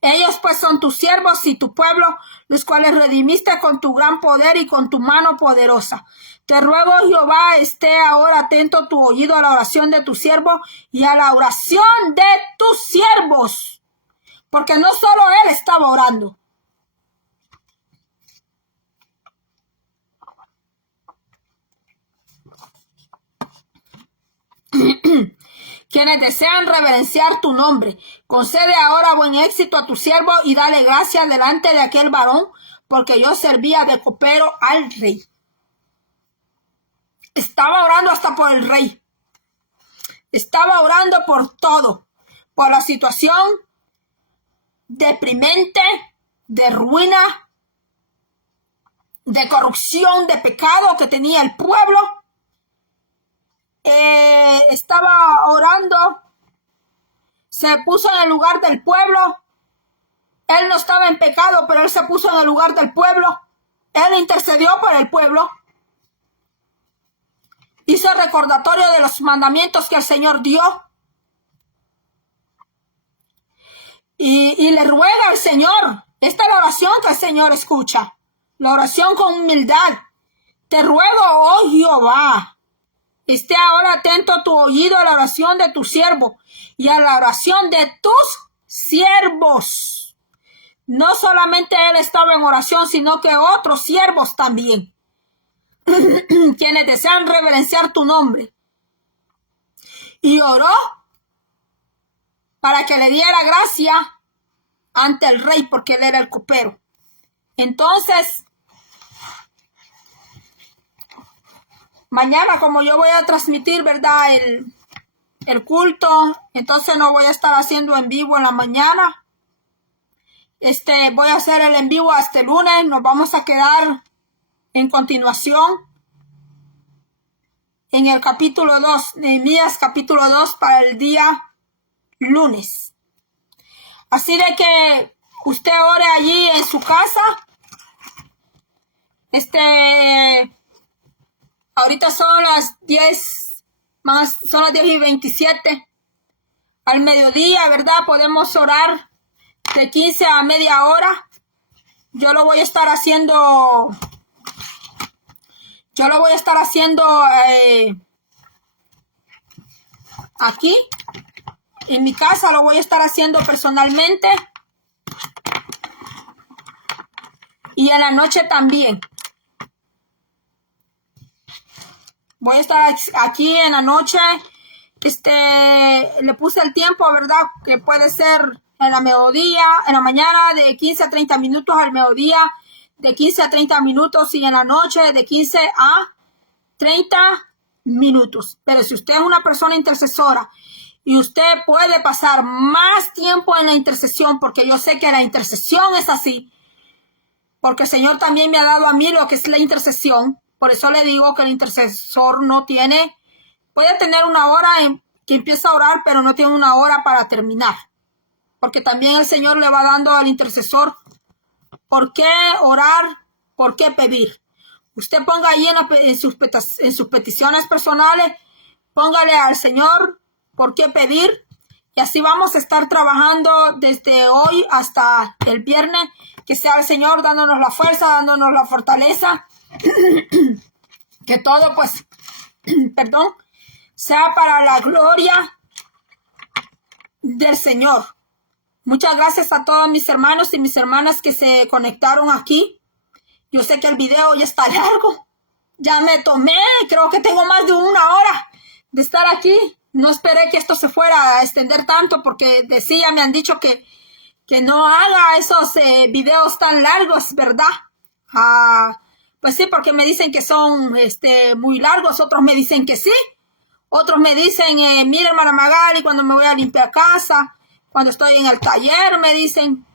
Ellos pues son tus siervos y tu pueblo, los cuales redimiste con tu gran poder y con tu mano poderosa. Te ruego, Jehová, esté ahora atento tu oído a la oración de tu siervo y a la oración de tus siervos. Porque no solo él estaba orando. Quienes desean reverenciar tu nombre, concede ahora buen éxito a tu siervo y dale gracia delante de aquel varón, porque yo servía de copero al rey. Estaba orando hasta por el rey. Estaba orando por todo, por la situación deprimente, de ruina, de corrupción, de pecado que tenía el pueblo. Estaba orando, se puso en el lugar del pueblo. Él no estaba en pecado, pero él se puso en el lugar del pueblo. Él intercedió por el pueblo. Hizo recordatorio de los mandamientos que el Señor dio. Y le ruega al Señor. Esta es la oración que el Señor escucha. La oración con humildad. Te ruego, oh Jehová, esté ahora atento a tu oído a la oración de tu siervo y a la oración de tus siervos. No solamente él estaba en oración, sino que otros siervos también. Quienes desean reverenciar tu nombre. Y oró para que le diera gracia ante el rey, porque él era el copero. Entonces, mañana, como yo voy a transmitir, ¿verdad?, el culto, entonces no voy a estar haciendo en vivo en la mañana. Voy a hacer el en vivo hasta el lunes. Nos vamos a quedar en continuación en el capítulo 2, Nehemías capítulo 2 para el día lunes. Así de que usted ore allí en su casa. Ahorita son las 10 son las 10:27. Al mediodía, ¿verdad? Podemos orar de 15 a media hora. Yo lo voy a estar haciendo aquí en mi casa, lo voy a estar haciendo personalmente y en la noche también. Voy a estar aquí en la noche. Le puse el tiempo, ¿verdad? Que puede ser en la mediodía, en la mañana de 15 a 30 minutos, al mediodía de 15 a 30 minutos y en la noche de 15 a 30 minutos. Pero si usted es una persona intercesora y usted puede pasar más tiempo en la intercesión, porque yo sé que la intercesión es así, porque el Señor también me ha dado a mí lo que es la intercesión. Por eso le digo que el intercesor puede tener una hora que empieza a orar, pero no tiene una hora para terminar. Porque también el Señor le va dando al intercesor por qué orar, por qué pedir. Usted ponga ahí en sus peticiones personales, póngale al Señor por qué pedir. Y así vamos a estar trabajando desde hoy hasta el viernes. Que sea el Señor dándonos la fuerza, dándonos la fortaleza. Que todo, pues, sea para la gloria del Señor. Muchas gracias a todos mis hermanos y mis hermanas que se conectaron aquí. Yo sé que el video ya está largo. Ya me tomé, creo que tengo más de una hora de estar aquí. No esperé que esto se fuera a extender tanto porque me han dicho que no haga esos videos tan largos, ¿verdad? Pues sí, porque me dicen que son muy largos, otros me dicen que sí. Otros me dicen, mira, hermana Magali, cuando me voy a limpiar casa, cuando estoy en el taller, me dicen,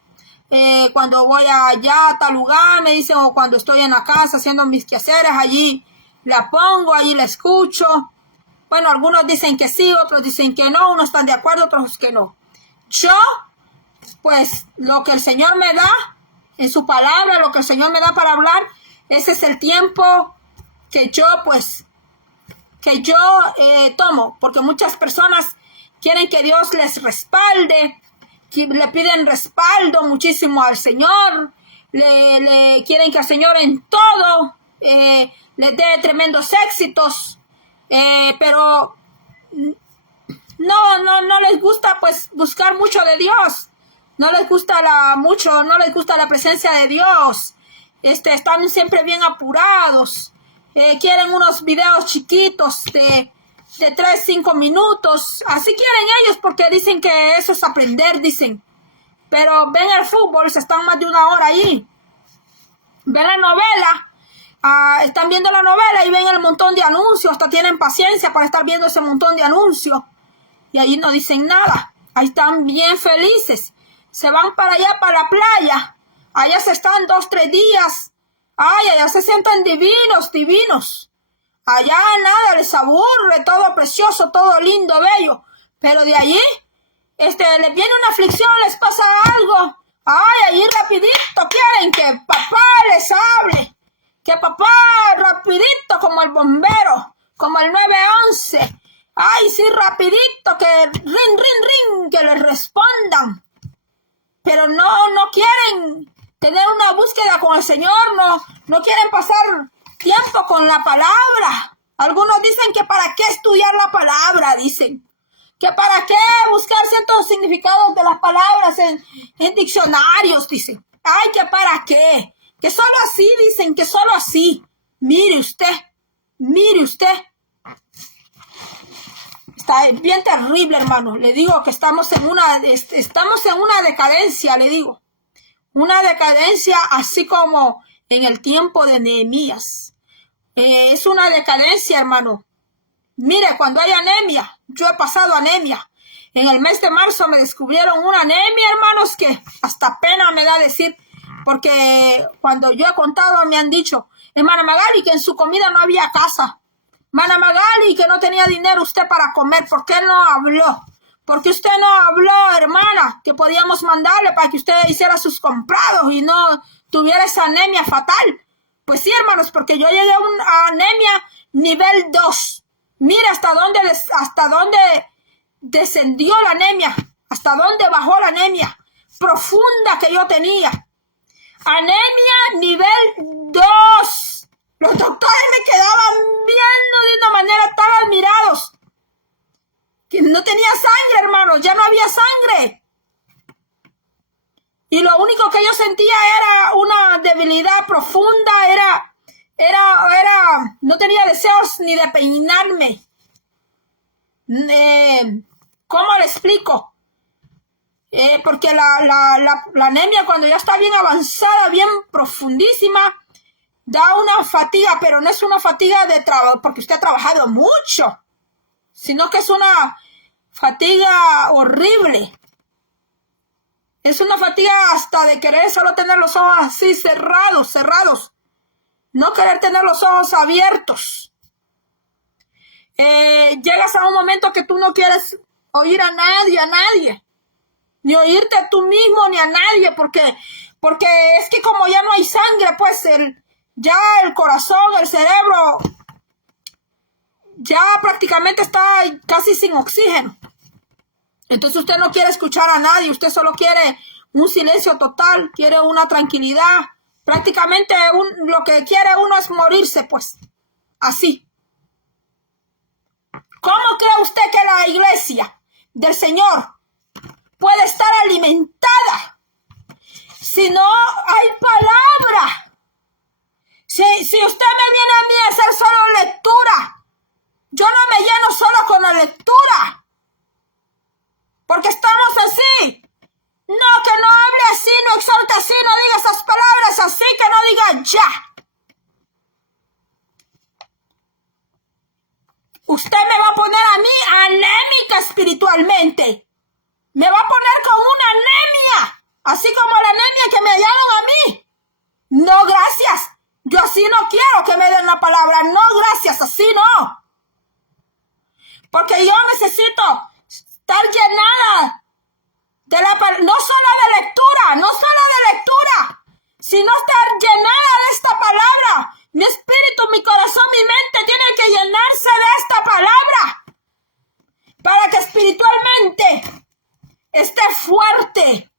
cuando voy allá a tal lugar, me dicen, o cuando estoy en la casa haciendo mis quehaceres, allí la pongo, allí la escucho. Bueno, algunos dicen que sí, otros dicen que no, unos están de acuerdo, otros que no. Yo, pues, lo que el Señor me da en su palabra, lo que el Señor me da para hablar, ese es el tiempo que yo, pues, tomo, porque muchas personas quieren que Dios les respalde, le piden respaldo muchísimo al Señor, le quieren que al Señor en todo les dé tremendos éxitos, pero no les gusta pues buscar mucho de Dios, no les gusta la presencia de Dios, están siempre bien apurados, quieren unos videos chiquitos de 3, 5 minutos, así quieren ellos porque dicen que eso es aprender, dicen, pero ven el fútbol, se están más de una hora ahí, ven la novela, están viendo la novela y ven el montón de anuncios, hasta tienen paciencia para estar viendo ese montón de anuncios, y ahí no dicen nada, ahí están bien felices, se van para allá, para la playa, allá se están 2, 3 días, allá se sientan divinos, allá nada les aburre, todo precioso, todo lindo, bello, pero de allí, les viene una aflicción, les pasa algo, allí rapidito quieren que papá les hable, que papá rapidito como el bombero, como el 911, sí, rapidito, que ring, que les respondan, pero no quieren tener una búsqueda con el Señor, no quieren pasar tiempo con la palabra. Algunos dicen que para qué estudiar la palabra, dicen. Que para qué buscar ciertos significados de las palabras en diccionarios, dicen. Que para qué. Que solo así, dicen, que solo así. Mire usted. Está bien terrible, hermano. Le digo que estamos en una decadencia, le digo. Una decadencia así como en el tiempo de Nehemías. Es una decadencia, hermano. Mire, cuando hay anemia, yo he pasado anemia. En el mes de marzo me descubrieron una anemia, hermanos, que hasta pena me da decir, porque cuando yo he contado me han dicho, hermana Magali, que en su comida no había casa. Hermana Magali, que no tenía dinero usted para comer. ¿Por qué no habló? ¿Por qué usted no habló, hermana? Que podíamos mandarle para que usted hiciera sus comprados y no tuviera esa anemia fatal. Pues sí, hermanos, porque yo llegué a una anemia nivel 2. Mira hasta dónde descendió la anemia, hasta dónde bajó la anemia profunda que yo tenía. Anemia nivel 2. Los doctores me quedaban viendo de una manera tan admirados. Que no tenía sangre, hermano, ya no había sangre. Y lo único que yo sentía era una debilidad profunda, no tenía deseos ni de peinarme. ¿Cómo le explico? Porque la anemia cuando ya está bien avanzada, bien profundísima, da una fatiga, pero no es una fatiga de trabajo, porque usted ha trabajado mucho, sino que es una fatiga horrible. Es una fatiga hasta de querer solo tener los ojos así cerrados. No querer tener los ojos abiertos. Llegas a un momento que tú no quieres oír a nadie. Ni oírte a tú mismo ni a nadie. Porque es que como ya no hay sangre, pues ya el corazón, el cerebro, ya prácticamente está casi sin oxígeno. Entonces usted no quiere escuchar a nadie, usted solo quiere un silencio total, quiere una tranquilidad. Prácticamente lo que quiere uno es morirse, pues, así. ¿Cómo cree usted que la iglesia del Señor puede estar alimentada si no hay palabra? Si usted me viene a mí a hacer solo lectura, yo no me lleno solo con la lectura. Porque estamos así. No, que no hable así, no exalte así, no diga esas palabras así, que no diga ya. Usted me va a poner a mí anémica espiritualmente. Me va a poner con una anemia, así como la anemia que me dieron a mí. No, gracias. Yo así no quiero que me den la palabra. No, gracias, así no. Porque yo necesito estar llenada de la palabra, no solo de lectura, sino estar llenada de esta palabra. Mi espíritu, mi corazón, mi mente tienen que llenarse de esta palabra para que espiritualmente esté fuerte.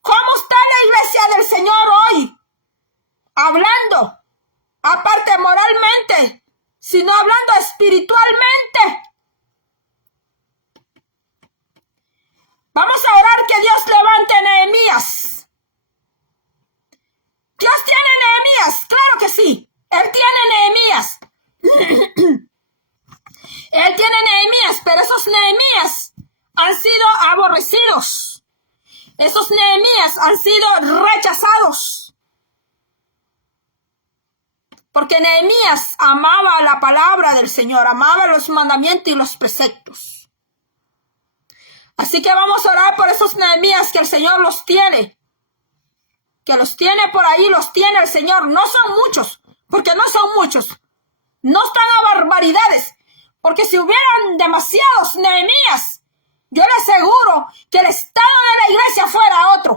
¿Cómo está la iglesia del Señor hoy? Hablando, aparte moralmente, sino hablando espiritualmente. Vamos a orar que Dios levante Nehemías. Dios tiene Nehemías, claro que sí. Él tiene Nehemías. Él tiene Nehemías, pero esos Nehemías han sido aborrecidos. Esos Nehemías han sido rechazados. Porque Nehemías amaba la palabra del Señor, amaba los mandamientos y los preceptos. Así que vamos a orar por esos Nehemías que el Señor los tiene. Que los tiene por ahí, los tiene el Señor. No son muchos, porque no son muchos. No están a barbaridades. Porque si hubieran demasiados Nehemías, yo le aseguro que el estado de la iglesia fuera otro.